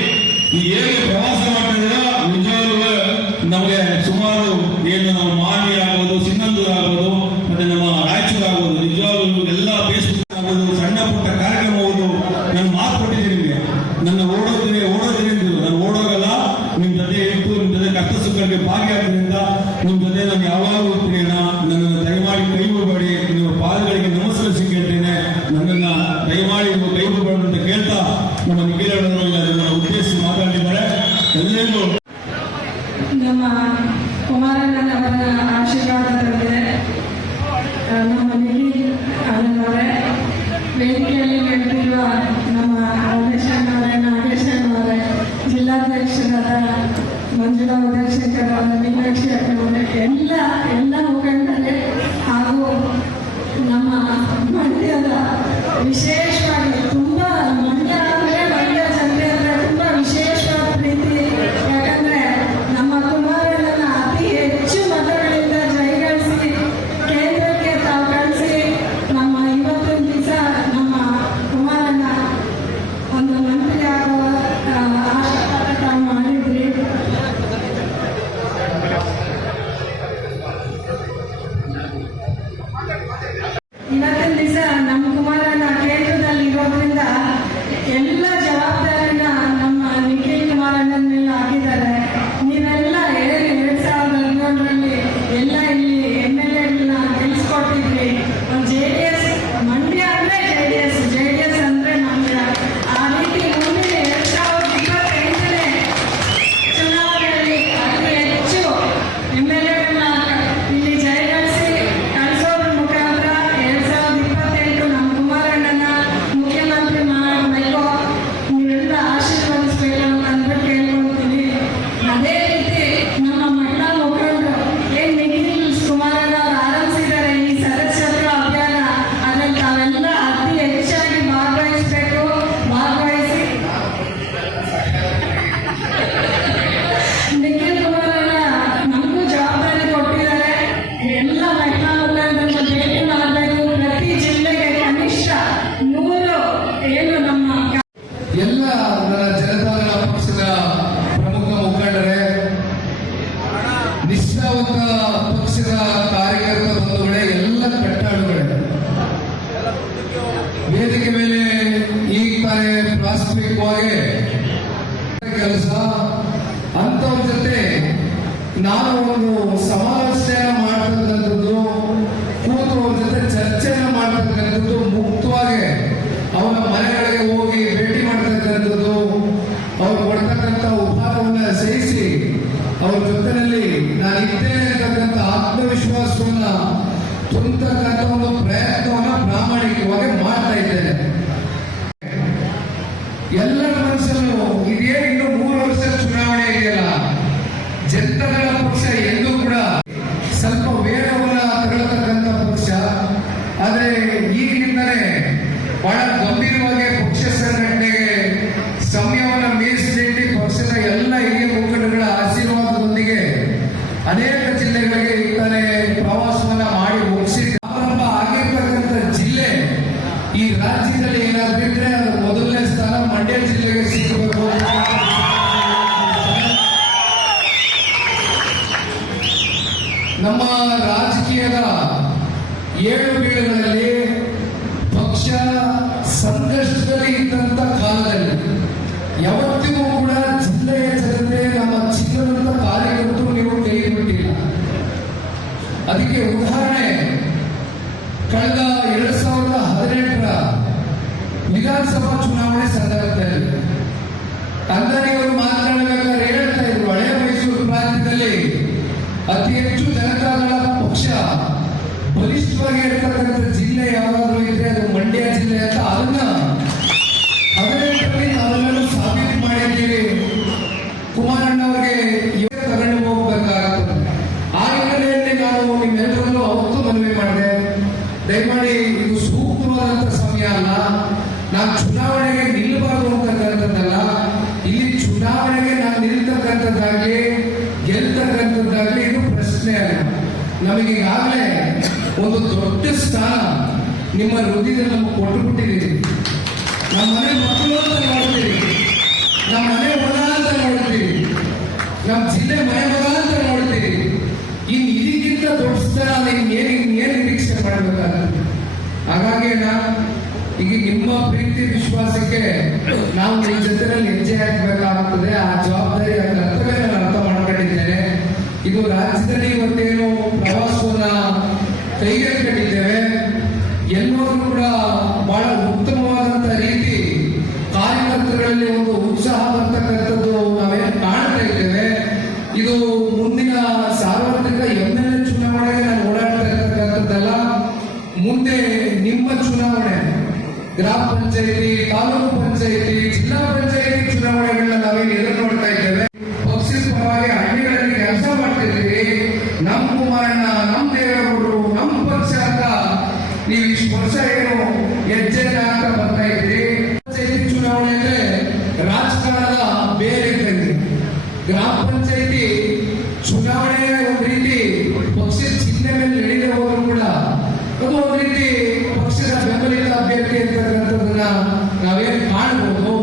ಈ ಹೇಗೆ ಪ್ರವಾಸ ಮಾಡ್ತಿದ್ದೀರಾ, ನಿಜವಾಗ್ಲೂ ನಮಗೆ ಸುಮಾರು ಏನು ನಾವು ಮಾನ್ವಿ ಆಗ್ಬೋದು, ಸಿಂಗಂದೂರು ಆಗ್ಬೋದು, ಮತ್ತೆ ನಮ್ಮ ರಾಯಚೂರು ಆಗ್ಬೋದು, ನಿಜವಾಗ್ಲೂ ಎಲ್ಲ ಫೇಸ್ಬುಕ್ ಆಗ್ಬೋದು, ಸಣ್ಣ ಪುಟ್ಟ ಕಾರ್ಯಕ್ರಮ ಹೋಗುದು. ನಾನು ಮಾತು ಕೊಟ್ಟಿದ್ದೀನಿ ನಿಮಗೆ, ನನ್ನ ಓಡೋದಿನಿ ನಾನು ಓಡೋಗಲ್ಲ. ನಿಮ್ ಜೊತೆ ಇಟ್ಟು ನಿಮ್ ಜೊತೆ ಕಷ್ಟ ಸುಖಕ್ಕೆ ಭಾಗಿಯಾದ್ರಿಂದ ನಿಮ್ ಜೊತೆ ನಾನು ಯಾವಾಗಲೂ ಹೋಗ್ತೀನಿ. ನನ್ನನ್ನು ದಯಮಾಡಿ ಕೈ ಬಿಡಬೇಡಿ. ನಿಮ್ಮ ಪಾದಗಳಿಗೆ ನಮಸ್ಕರಿಸಿ ಕೇಳ್ತೇನೆ. ನನ್ನನ್ನ ದಯಮಾಡಿ ನೀವು ಕೈ ಬಿಡಬೇಡಿ ಅಂತ ಕೇಳ್ತಾ ನಮ್ಮ ನಿಖಿಲ್ ಅದನ್ನು ಉದ್ದೇಶಿಸಿ ಮಾತಾಡಿದ್ದಾರೆ. ಎಲ್ಲರಿಗೂ ನಮ್ಮ ಕುಮಾರಣ್ಣನವರ ಆಶೀರ್ವಾದದೊಂದಿಗೆ ನಮ್ಮ ನಿಖಿಲ್ ಅವರೇ, ವೇದಿಕೆಯಲ್ಲಿ ನಿಂತಿರುವ ನಮ್ಮ ಉಮೇಶಣ್ಣವರೇ, ನಾಗೇಶಣ್ಣವರೇ, ಜಿಲ್ಲಾಧ್ಯಕ್ಷರಾದ ಮಂಜುಳಾ ಉದಯಶಂಕರ್ ಅವರ, ಮೀನಾಕ್ಷಿ ಅಕ್ಕವರೇ, ಎಲ್ಲ ಮುಖಂಡರೇ ಹಾಗೂ ನಮ್ಮ ಮಂಡ್ಯದ ವಿಶೇಷವಾಗಿ ತುಂಬ ಮಂಡ್ಯ ಜನತೆ ಅಂದರೆ ತುಂಬ ವಿಶೇಷವಾದ ಪ್ರೀತಿ. ಯಾಕಂದರೆ ನಮ್ಮ ಕುಮಾರಣ್ಣನ ಅತಿ ಹೆಚ್ಚು ಮತಗಳಿಂದ ಜಯಗಳಿಸಿ ಕೇಂದ್ರಕ್ಕೆ ತಾವು ಕಳಿಸಿ ನಮ್ಮ ಇವತ್ತಿನ ದಿವಸ ನಮ್ಮ ಕುಮಾರಣ್ಣ ಒಂದು ಮಂತ್ರಿ ಆಗುವ ಆಶೀರ್ವಾದ ತಾವು ಮಾಡಿದ್ರಿ. ಇವತ್ತಿನ ದಿವಸ ನಮ್ಮ ಕುಮಾರಣ್ಣ ಕೇಂದ್ರದಲ್ಲಿ ಇರೋದ್ರಿಂದ ಎಲ್ಲ ಜವಾಬ್ದಾರಿನ ನಮ್ಮ ನಿಖಿಲ್ ಕುಮಾರಣ್ಣನ ಮೇಲೆ ಹಾಕಿದ್ದಾರೆ. ನೀವೆಲ್ಲ 2017ರಲ್ಲಿ ಎಲ್ಲ ಇಲ್ಲಿ MLA ಗೆಲ್ಲಿಸ್ಕೊಟ್ಟಿದ್ರಿ. JDS ಮಂಡ್ಯ ಅಂದ್ರೆ JDS ಅಂದ್ರೆ ಮಂಡ್ಯ. ಆ ರೀತಿ ಮುಂದೆ 2028ನೇ ಚುನಾವಣೆಯಲ್ಲಿ ಅತಿ ಹೆಚ್ಚು MLA ಇಲ್ಲಿ ಜಯಗಳಿಸಿ ಕಳಿಸೋದ್ರ ಮುಖಾಂತರ 2028 ನಮ್ಮ ಕುಮಾರಣ್ಣನ ಮುಖ್ಯಮಂತ್ರಿ ಮಾಡಬೇಕು. ನೀವೆಲ್ಲ ಆಶೀರ್ವದಿಸಬೇಕು ಅಂತ ಅಂದ್ಬಿಟ್ಟು ಕೇಳ್ಕೊಳ್ತೀನಿ. ಅದೇ ರೀತಿ ನಮ್ಮ ಮಹಿಳಾ ಮುಖಂಡರು ಏನ್ ನಿಖಿಲ್ ಕುಮಾರಣ್ಣ ಅವರು ಆರಂಭಿಸಿದ್ದಾರೆ ಈ ಸದಸ್ಯತ್ವ ಅಭಿಯಾನ, ಅದ್ರಲ್ಲಿ ತಾವೆಲ್ಲ ಅತಿ ಹೆಚ್ಚಾಗಿ ಭಾಗವಹಿಸಬೇಕು. ಭಾಗವಹಿಸಿ ನಿಖಿಲ್ ಕುಮಾರಣ್ಣ ನಮಗೂ ಜವಾಬ್ದಾರಿ ಕೊಟ್ಟಿದ್ದಾರೆ. ಎಲ್ಲ ಮಹಿಳಾ ಮುಖಂಡರನ್ನು ಭೇಟಿ ಮಾಡಬೇಕು. ಪ್ರತಿ ಜಿಲ್ಲೆಗೆ ಕನಿಷ್ಠ 100 ಏನು ನಮ್ಮ ಎಲ್ಲ ನನ್ನ ಜನತಾದಳ ಪಕ್ಷದ ಪ್ರಮುಖ ಮುಖಂಡರೇ, ನಿಷ್ಠಾವಂತ ಪಕ್ಷದ ಕಾರ್ಯಕರ್ತ ಬಂಧುಗಳೇ, ಎಲ್ಲ ಕಟ್ಟಾಳುಗಳೇ, ವೇದಿಕೆ ಮೇಲೆ ಈಗ ತಾನೇ ಪ್ರಾಸ್ತಾವಿಕವಾಗಿ ಕೆಲಸ ಅಂತವ್ರ ಜೊತೆ ನಾನು ಒಂದು ಸಮಾಲೋಚನೆಯನ್ನು ಮಾಡ್ತಕ್ಕಂಥದ್ದು, ಕೂತು ಅವ್ರ ಜೊತೆ ಚರ್ಚೆಯನ್ನು ಮಾಡ್ತಕ್ಕಂಥದ್ದು, ಮುಕ್ತವಾಗಿ ಅವರ ಮನೆಗಳಿಗೆ ಹೋಗಿ ಭೇಟಿ ಮಾಡ್ತಕ್ಕಂಥದ್ದು, ಅವ್ರು ಕೊಡ್ತಕ್ಕಂಥ ಉಪಹಾರವನ್ನು ಸಹಿಸಿ ಅವ್ರ ಜೊತೆಯಲ್ಲಿ ನಾನು ಇದ್ದೇನೆ ಅಂತಕ್ಕಂಥ ಆತ್ಮವಿಶ್ವಾಸವನ್ನ ತುಂಬತಕ್ಕಂಥ ಒಂದು ಪ್ರಯತ್ನವನ್ನು ಪ್ರಾಮಾಣಿಕವಾಗಿ ಮಾಡ್ತಾ ಇದ್ದೇನೆ. ಎಲ್ಲರ ಮನಸ್ಸಲ್ಲೂ ಇದೇ ಇನ್ನು 3 ವರ್ಷ ಚುನಾವಣೆ ಇದೆಯಲ್ಲ, ಜನತಾದಳ ಪಕ್ಷ ಎಂದೂ ಕೂಡ ಸ್ವಲ್ಪ ವೇಗವನ್ನ ತಗೊಳ್ತಕ್ಕಂಥ ಪಕ್ಷ. ಆದರೆ ಈಗಿನಿಂದಲೇ ಬಹಳ ಗಂಭೀರವಾಗಿ ಪಕ್ಷ ಸಂಘಟನೆಗೆ ಸಮಯವನ್ನು ಮೀಸಲಿಟ್ಟು ಪಕ್ಷದ ಎಲ್ಲ ಹಿರಿಯ ಮುಖಂಡಗಳ ಆಶೀರ್ವಾದದೊಂದಿಗೆ ಅನೇಕ ಜಿಲ್ಲೆಗಳಿಗೆ ತಾನೇ ಪ್ರವಾಸವನ್ನ ಮಾಡಿ ಮುಗಿಸಿ ಪ್ರಾರಂಭ ಆಗಿರ್ತಕ್ಕಂಥ ಜಿಲ್ಲೆ ಈ ರಾಜ್ಯದಲ್ಲಿ ಏನಾದ್ರು ಇದ್ರೆ ಅದು ಮೊದಲನೇ ಸ್ಥಾನ ಮಂಡ್ಯ ಜಿಲ್ಲೆಗೆ ಸಿಗಬೇಕು. ನಮ್ಮ ರಾಜಕೀಯದ 7 ಬೀಳುಗಳಲ್ಲಿ ಅದಕ್ಕೆ ಉದಾಹರಣೆ ಕಳೆದ 2018ರ ವಿಧಾನಸಭಾ ಚುನಾವಣೆ ಸಂದರ್ಭದಲ್ಲಿ ಅಂದಾನಿಯವರು ಮಾತನಾಡಬೇಕಾದ್ರೆ ಹೇಳ್ತಾ ಇದ್ರು, ಹಳೆ ಮೈಸೂರು ಪ್ರಾಂತ್ಯದಲ್ಲಿ ಅತಿ ಹೆಚ್ಚು ಜನತಾದಳ ಪಕ್ಷ ಬಲಿಷ್ಠವಾಗಿ ಇರ್ತಕ್ಕಂಥ ಜಿಲ್ಲೆ ಯಾವಾದರೂ ಇದ್ರೆ ಅದು ಮಂಡ್ಯ ಜಿಲ್ಲೆ ಅಂತ ಅದನ್ನ 18ರಲ್ಲಿ ನಾವೆಲ್ಲರೂ ಸಾಬೀತು ಮಾಡಿದ್ದೀವಿ. ಕುಮಾರಣ್ಣ ಅವರಿಗೆ ತಗೊಂಡು ಹೋಗ್ಬೇಕಾಗ್ತದೆ. ಆ ಹಿನ್ನೆಲೆಯಲ್ಲಿ ನಾನು ನಿಮ್ಮೆಲ್ಲರಲ್ಲೂ ಅವತ್ತು ಮನವಿ ಮಾಡಿದೆ, ದಯಮಾಡಿ ಇದು ಸೂಕ್ತವಾದಂತ ಸಮಯ ಅಲ್ಲ, ನಾವು ಚುನಾವಣೆಗೆ ನಿಲ್ಲಬಾರದು ಅಂತಕ್ಕಂಥದ್ದಲ್ಲ. ಇಲ್ಲಿ ಚುನಾವಣೆಗೆ ನಾವು ನಿಲ್ತಕ್ಕಂಥದ್ದಾಗ್ಲಿ ಗೆಲ್ತಕ್ಕಂಥದ್ದಾಗ್ಲಿ ಇದು ಪ್ರಶ್ನೆ ಅಲ್ಲ. ನಮಗೀಗಾಗಲೇ ಒಂದು ದೊಡ್ಡ ಸ್ಥಾನ ನಿಮ್ಮ ಹೃದಯದಲ್ಲಿ ನಮಗೆ ಕೊಟ್ಟು ಬಿಟ್ಟಿದ್ದೀರಿ. ನಮ್ಮ ಮನೆ ಮಕ್ಕಳು ಅಂತ ನೋಡ್ತೀರಿ, ನಮ್ಮ ಮನೆ ಮಗ ಅಂತ ನೋಡ್ತೀರಿ, ನಮ್ಮ ಜಿಲ್ಲೆ ಮನೆ ಮಗ ಅಂತ ನೋಡ್ತೀರಿ. ಇನ್ನು ಇದಕ್ಕಿಂತ ದೊಡ್ಡ ಸ್ಥಾನ ಇನ್ನೇನು ನಿರೀಕ್ಷೆ ಮಾಡಬೇಕಾಗುತ್ತೆ. ಹಾಗಾಗಿ ಈಗ ನಿಮ್ಮ ಪ್ರೀತಿ ವಿಶ್ವಾಸಕ್ಕೆ ನಾವು ಈ ಜೊತೆಯಲ್ಲಿ ಹೆಜ್ಜೆ ಹಾಕಬೇಕಾಗುತ್ತದೆ. ಆ ಜವಾಬ್ದಾರಿ ಆ ಕರ್ತವ್ಯ ನಾನು ಅರ್ಥ ಮಾಡ್ಕೊಂಡಿದ್ದೇನೆ. ಇದು ರಾಜ್ಯದಲ್ಲಿ ಇವತ್ತೇನು ಪ್ರವಾಸವನ್ನ ಕೈಗೆತ್ತಿಕೊಂಡಿದ್ದೇವೆ, ಎಲ್ಲರೂ ಕೂಡ ಬಹಳ ಉತ್ತಮವಾದಂತ ರೀತಿ ಕಾರ್ಯಕರ್ತರಲ್ಲಿ ಒಂದು ಉತ್ಸಾಹ ಬರ್ತಕ್ಕಂಥದ್ದು ನಾವೇನು ಕಾಣ್ತಾ ಇದ್ದೇವೆ. ಇದು ಮುಂದಿನ ಸಾರ್ವತ್ರಿಕ MLA ಚುನಾವಣೆಗೆ ನಾನು ಓಡಾಡ್ತಾ ಇರ್ತಕ್ಕಂಥದ್ದಲ್ಲ, ಮುಂದೆ ನಿಮ್ಮ ಚುನಾವಣೆ ಗ್ರಾಮ ಪಂಚಾಯತಿ, ತಾಲೂಕು ಪಂಚಾಯತಿ, ಜಿಲ್ಲಾ ಪಂಚಾಯತಿ ಚುನಾವಣೆಗಳನ್ನ ನಾವೇನು ಎದುರು ನೋಡ್ತಾ ಇದ್ದೇವೆ. ಪಕ್ಷದ ಪರವಾಗಿ ಹಳ್ಳಿಗಳಲ್ಲಿ ಕೆಲಸ ಮಾಡ್ತಿದ್ದೀವಿ. ನಮ್ಮ ಕುಮಾರಣ್ಣ, ನಮ್ಮ ದೇವೇಗೌಡರು, ನಮ್ಮ ಪಕ್ಷ ಅಂತ ನೀವು ಇಷ್ಟು ವರ್ಷ ಏನು ಹೆಜ್ಜೆ ಅಂತ ಬರ್ತಾ ಇದ್ರಿ. ಪಂಚಾಯತಿ ಚುನಾವಣೆ ಅಂದ್ರೆ ರಾಜಕಾರಣದ ಬೇರೆ ಕಡೆ. ಗ್ರಾಮ ಪಂಚಾಯತಿ ಚುನಾವಣೆ ಒಂದು ರೀತಿ ಪಕ್ಷದ ಚಿಹ್ನೆ ಮೇಲೆ ನಡೆಯದೆ ಹೋದ್ರು ಕೂಡ ಅದು ಒಂದು ರೀತಿ ಪಕ್ಷದ ಬೆಂಬಲಿತ ಅಭ್ಯರ್ಥಿ ಅಂತಕ್ಕಂಥದ್ದನ್ನ ನಾವೇನು ಕಾಣಬಹುದು.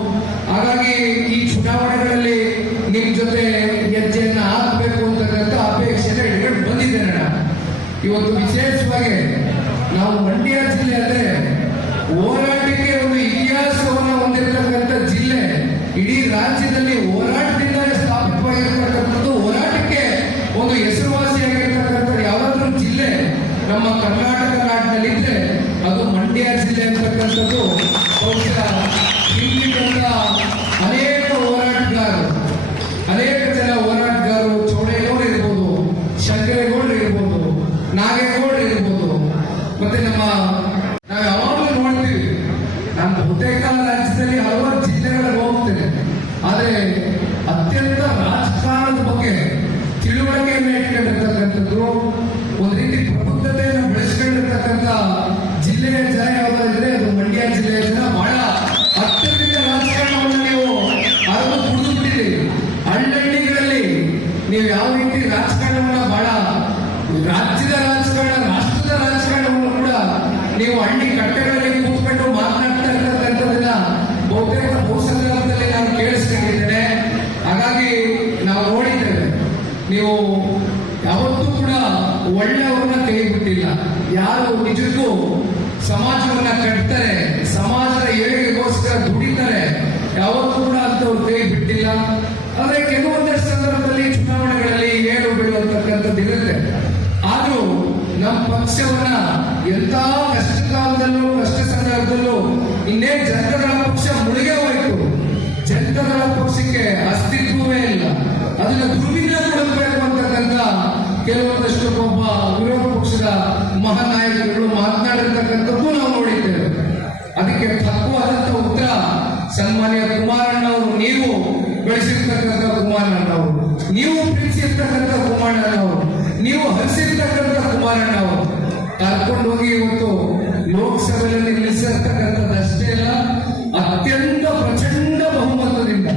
ಹಾಗಾಗಿ ಈ ಚುನಾವಣೆಗಳಲ್ಲಿ ನಿಮ್ ಜೊತೆ ಹೆಜ್ಜೆಯನ್ನ ಹಾಕಬೇಕು ಅಂತಕ್ಕಂಥ ಅಪೇಕ್ಷೆನ ಇಟ್ಕೊಂಡು ಬಂದಿದ್ದೇನೆ. ಇವತ್ತು ವಿಶೇಷವಾಗಿ ನಾವು ಮಂಡ್ಯ ಜಿಲ್ಲೆ ಅಂದ್ರೆ ಹೋರಾಟಕ್ಕೆ ಒಂದು ಇತಿಹಾಸವನ್ನು ಹೊಂದಿರತಕ್ಕಂಥ ಜಿಲ್ಲೆ. ಇಡೀ ರಾಜ್ಯದಲ್ಲಿ ಹೋರಾಟದಿಂದ ಸ್ಥಾಪಿತವಾಗಿರ್ತಕ್ಕಂಥದ್ದು, ಹೋರಾಟಕ್ಕೆ ಒಂದು ಹೆಸರುವಾಸಿಯಾಗಿರ್ತಕ್ಕಂಥ ಯಾವ್ದಾದ್ರು ಜಿಲ್ಲೆ ನಮ್ಮ ಕರ್ನಾಟಕ ನಾಡಿನಲ್ಲಿದ್ರೆ ಅದು ಮಂಡ್ಯ ಜಿಲ್ಲೆ ಅಂತಕ್ಕಂಥದ್ದು. ಬಹುಶಃ ಇಲ್ಲಿಂದ ಅನೇಕ ಹೋರಾಟಗಾರರು, ಅನೇಕ ಜನ ಹೋರಾಟಗಾರರು, ಚೌಡೇಗೌಡರು ಇರ್ಬೋದು, ಶಂಕರೇಗೌಡರು ಇರ್ಬೋದು, ನಾಗೇಗೌಡರು ಇರ್ಬೋದು, ಮತ್ತೆ ನಾವು ಯಾವಾಗಲೂ ನೋಡ್ತೀವಿ. ನಾನು ಬಹುತೇಕ ರಾಜ್ಯದಲ್ಲಿ ಹಲವಾರು ಜಿಲ್ಲೆಗಳಿಗೆ ಹೋಗ್ತೇನೆ, ಆದರೆ ಅತ್ಯಂತ ರಾಜಕಾರಣದ ಬಗ್ಗೆ ತಿಳುವಳಿಕೆಯನ್ನು ಇಟ್ಕೊಂಡಿರ್ತಕ್ಕಂಥದ್ದು, ಒಂದು ರೀತಿ ಪ್ರಬುದ್ಧತೆಯನ್ನು ಬೆಳೆಸ್ಕೊಂಡಿರ್ತಕ್ಕಂಥ ಜಿಲ್ಲೆಯ ಜನ ಯಾವುದಾದ್ರೆ ಅದು ಮಂಡ್ಯ ಜಿಲ್ಲೆಯ ಜನ. ಬಹಳ ಅತ್ಯಧಿಕ ರಾಜಕಾರಣವನ್ನು ನೀವು ಅರಿವು ಕುಡಿದು ಬಿಟ್ಟಿದ್ದೀರಿ. ಹಳ್ಳಿಗಳಲ್ಲಿ ನೀವು ಯಾವ ರೀತಿ ರಾಜಕಾರಣವನ್ನ ಬಹಳ ರಾಜ್ಯದ ರಾಜಕಾರಣ, ರಾಷ್ಟ್ರದ ರಾಜಕಾರಣವನ್ನು ಕೂಡ ನೀವು ಹಳ್ಳಿ ಕಟ್ಟೆಗಳಲ್ಲಿ ಕೂತ್ಕೊಂಡು ಮಾತನಾಡ್ತಾ ಇರ್ತಕ್ಕಂಥದ್ದನ್ನ ಬಹುತೇಕ ಬಹುಸಂದರ್ಭದಲ್ಲಿ ನಾನು ಕೇಳಿಸ್ಕೊಂಡಿದ್ದೇನೆ. ಹಾಗಾಗಿ ನಾವು ನೋಡಿದ್ದೇವೆ, ನೀವು ಯಾವತ್ತೂ ಕೂಡ ಒಳ್ಳೆಯವ್ರನ್ನ ಕೈ ಬಿಟ್ಟಿಲ್ಲ. ಯಾರು ನಿಜಕ್ಕೂ ಸಮಾಜವನ್ನ ಕಟ್ತಾರೆ, ಸಮಾಜದ ಏಳಿಗೆಗೋಸ್ಕರ ದುಡಿತಾರೆ, ಯಾವತ್ತೂ ಕೂಡ ಅಂತವ್ರು ಕೈ ಬಿಟ್ಟಿಲ್ಲ. ಆದ್ರೆ ಕೆಲವೊಂದಷ್ಟು ಸಂದರ್ಭದಲ್ಲಿ ಚುನಾವಣೆಗಳಲ್ಲಿ ಏಳು ಬೀಳುವಂತಕ್ಕಂಥದ್ದು ಇರುತ್ತೆ. ಆದ್ರೂ ನಮ್ಮ ಪಕ್ಷವನ್ನ ಎಂತ ಕಷ್ಟ ಕಾಲದಲ್ಲೂ, ಕಷ್ಟ ಸಂದರ್ಭದಲ್ಲೂ ಇನ್ನೇನು ಜನತಾದಳ ಪಕ್ಷ ಮುಳುಗೇ ಹೋಯಿತು. ಜನತಾದಳ ಪಕ್ಷಕ್ಕೆ ಅಸ್ತಿತ್ವವೇ ಇಲ್ಲ. ಅದನ್ನ ದುರ್ವಿನಿಯೋಗಗೊಳಿಸಬೇಕು ಅಂತಕ್ಕಂಥ ಕೆಲವೊಂದಷ್ಟು ಒಬ್ಬ ವಿರೋಧ ಪಕ್ಷದ ಮಹಾನಾಯಕರುಗಳು ಮಾತನಾಡಿರ್ತಕ್ಕಂಥದ್ದು ನಾವು ನೋಡಿದ್ದೇವೆ. ಅದಕ್ಕೆ ತಕ್ಕವಾದಂತ ಉತ್ತರ ಸನ್ಮಾನ್ಯ ಕುಮಾರಣ್ಣವರು, ನೀವು ಬೆಳೆಸಿರ್ತಕ್ಕಂಥ ಕುಮಾರಣ್ಣವರು, ನೀವು ಪ್ರೀತಿಸಿರ್ತಕ್ಕಂಥ ಕುಮಾರಣ್ಣವರು, ನೀವು ಹರಿಸಿರ್ತಕ್ಕಂಥ ಕುಮಾರಣ್ಣವರು ಕರ್ಕೊಂಡು ಹೋಗಿ ಇವತ್ತು ಲೋಕಸಭೆಯಲ್ಲಿ ನಿಲ್ಲಿಸಿರ್ತಕ್ಕಂಥದ್ದಷ್ಟೇ ಅಲ್ಲ, ಅತ್ಯಂತ ಪ್ರಚಂಡ ಬಹುಮತದಿಂದ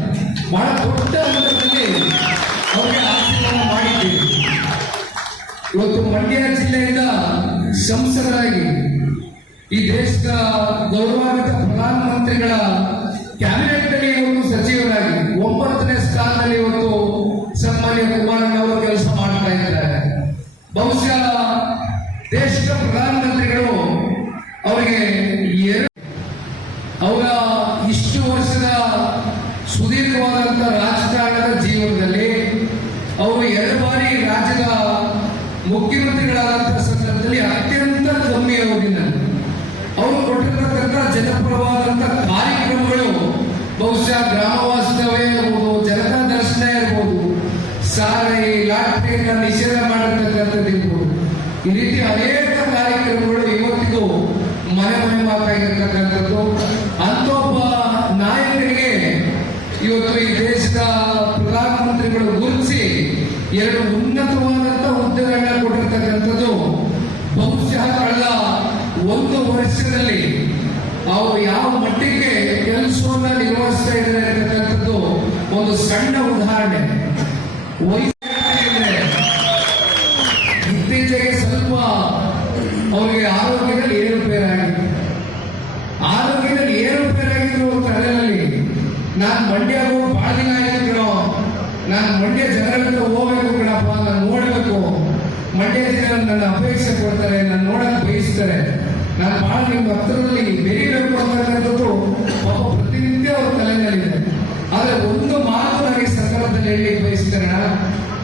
ಬಹಳ ದೊಡ್ಡ ಹಂತದಲ್ಲಿ ಅವರಿಗೆ ಆಶೀರ್ವಾದ ಮಾಡಿದ್ದೀವಿ. ಇವತ್ತು ಮಂಡ್ಯ ಜಿಲ್ಲೆಯಿಂದ ಸಂಸದರಾಗಿ ಈ ದೇಶದ ಗೌರವಾನ್ವಿತ ಪ್ರಧಾನಮಂತ್ರಿಗಳ ಕ್ಯಾಬಿನೆಟ್ ನಲ್ಲಿ ಇವತ್ತು ಸಚಿವರಾಗಿ 9ನೇ ಸ್ಥಾನದಲ್ಲಿ ಇವತ್ತು ಸನ್ಮಾನ್ಯ ಕುಮಾರಣ್ಣ ಅವರು ಕೆಲಸ ಮಾಡ್ತಾ ಇದ್ದಾರೆ. ಬಹುಶಃ ದೇಶದ ಪ್ರಧಾನಮಂತ್ರಿಗಳು ಅವರಿಗೆ ಅವರ ಇಷ್ಟು ವರ್ಷದ ಸುದೀರ್ಘವಾದಂತಹ ರಾಜಕಾರಣದ ಜೀವನದಲ್ಲಿ ಅವರು 2 ಬಾರಿ ರಾಜ್ಯದ ಮುಖ್ಯಮಂತ್ರಿಗಳಾದ ಮಾಡುವಂತ ಕಾರ್ಯಕ್ರಮಗಳು ಬಹುಶಃ ಗ್ರಾಮ ವಾಸ್ತವ್ಯ ಇರ್ಬೋದು, ಜನತಾ ದರ್ಶನ ಇರ್ಬೋದು, ಸಾರಿ ಲಾಟರಿಯನ್ನು ನಿಷೇಧ ಮಾಡತಕ್ಕಂಥದ್ದು ಇರ್ಬೋದು, ಈ ರೀತಿ ಅನೇಕ ಕಾರ್ಯಕ್ರಮಗಳು ಇವತ್ತಿಗೂ ಮನೆ ಮನೆ ಮಾತಾಗಿರ್ತಕ್ಕಂಥದ್ದು. ಅಂತ ಒಬ್ಬ ನಾಯಕರಿಗೆ ಇವತ್ತು ಈ ದೇಶದ ಪ್ರಧಾನಮಂತ್ರಿಗಳು ಗುರುತಿಸಿ 2 ಉನ್ನತವಾದಂತಹ ಹುದ್ದೆಗಳನ್ನ ಕೊಟ್ಟಿರ್ತಕ್ಕಂಥದ್ದು. ಬಹುಶಃ ಕಳೆದ 1 ವರ್ಷದಲ್ಲಿ ಅವರು ಯಾವ ಮಟ್ಟಿಗೆ ಕೆಲಸವನ್ನ ನಿರ್ವಹಿಸ್ತಾ ಇದ್ದಾರೆ ಅಂತಕ್ಕಂಥದ್ದು ಒಂದು ಸಣ್ಣ ಉದಾಹರಣೆ. ಇತ್ತೀಚೆಗೆ ಸ್ವಲ್ಪ ಅವರಿಗೆ ಆರೋಗ್ಯದಲ್ಲಿ ಏರುಪೇರಾಗಿದೆ. ಆರೋಗ್ಯದಲ್ಲಿ ಏರುಪೇರಾಗಿದ್ರು ತಲೆಯಲ್ಲಿ ನಾನು ಮಂಡ್ಯಗೂ ಬಹಳ ದಿನ ಆಯ್ತು ಕಣೋ, ನಾನು ಮಂಡ್ಯ ಜನರಿಂದ ಹೋಗ್ಬೇಕು ಕಣಪ್ಪ, ನಾನು ನೋಡ್ಬೇಕು, ಮಂಡ್ಯ ಜನ ನನ್ನ ಅಪೇಕ್ಷೆ ಕೊಡ್ತಾರೆ, ನಾನು ನೋಡಕ್ ಬಯಸ್ತಾರೆ, ನಾನು ಬಹಳ ನಿಮ್ಮ ಹತ್ತಿರದಲ್ಲಿ ಬೆರೀಬೇಕು ಅಂತಕ್ಕಂಥದ್ದು ಪಾಪ ಪ್ರತಿನಿತ್ಯ ಅವ್ರ ತಲೆನಲ್ಲಿದೆ. ಆದ್ರೆ ಒಂದು ಮಾತು ನನಗೆ ಸಂದರ್ಭದಲ್ಲಿ ಹೇಳಿ ಬಯಸ್ತಾರೆ.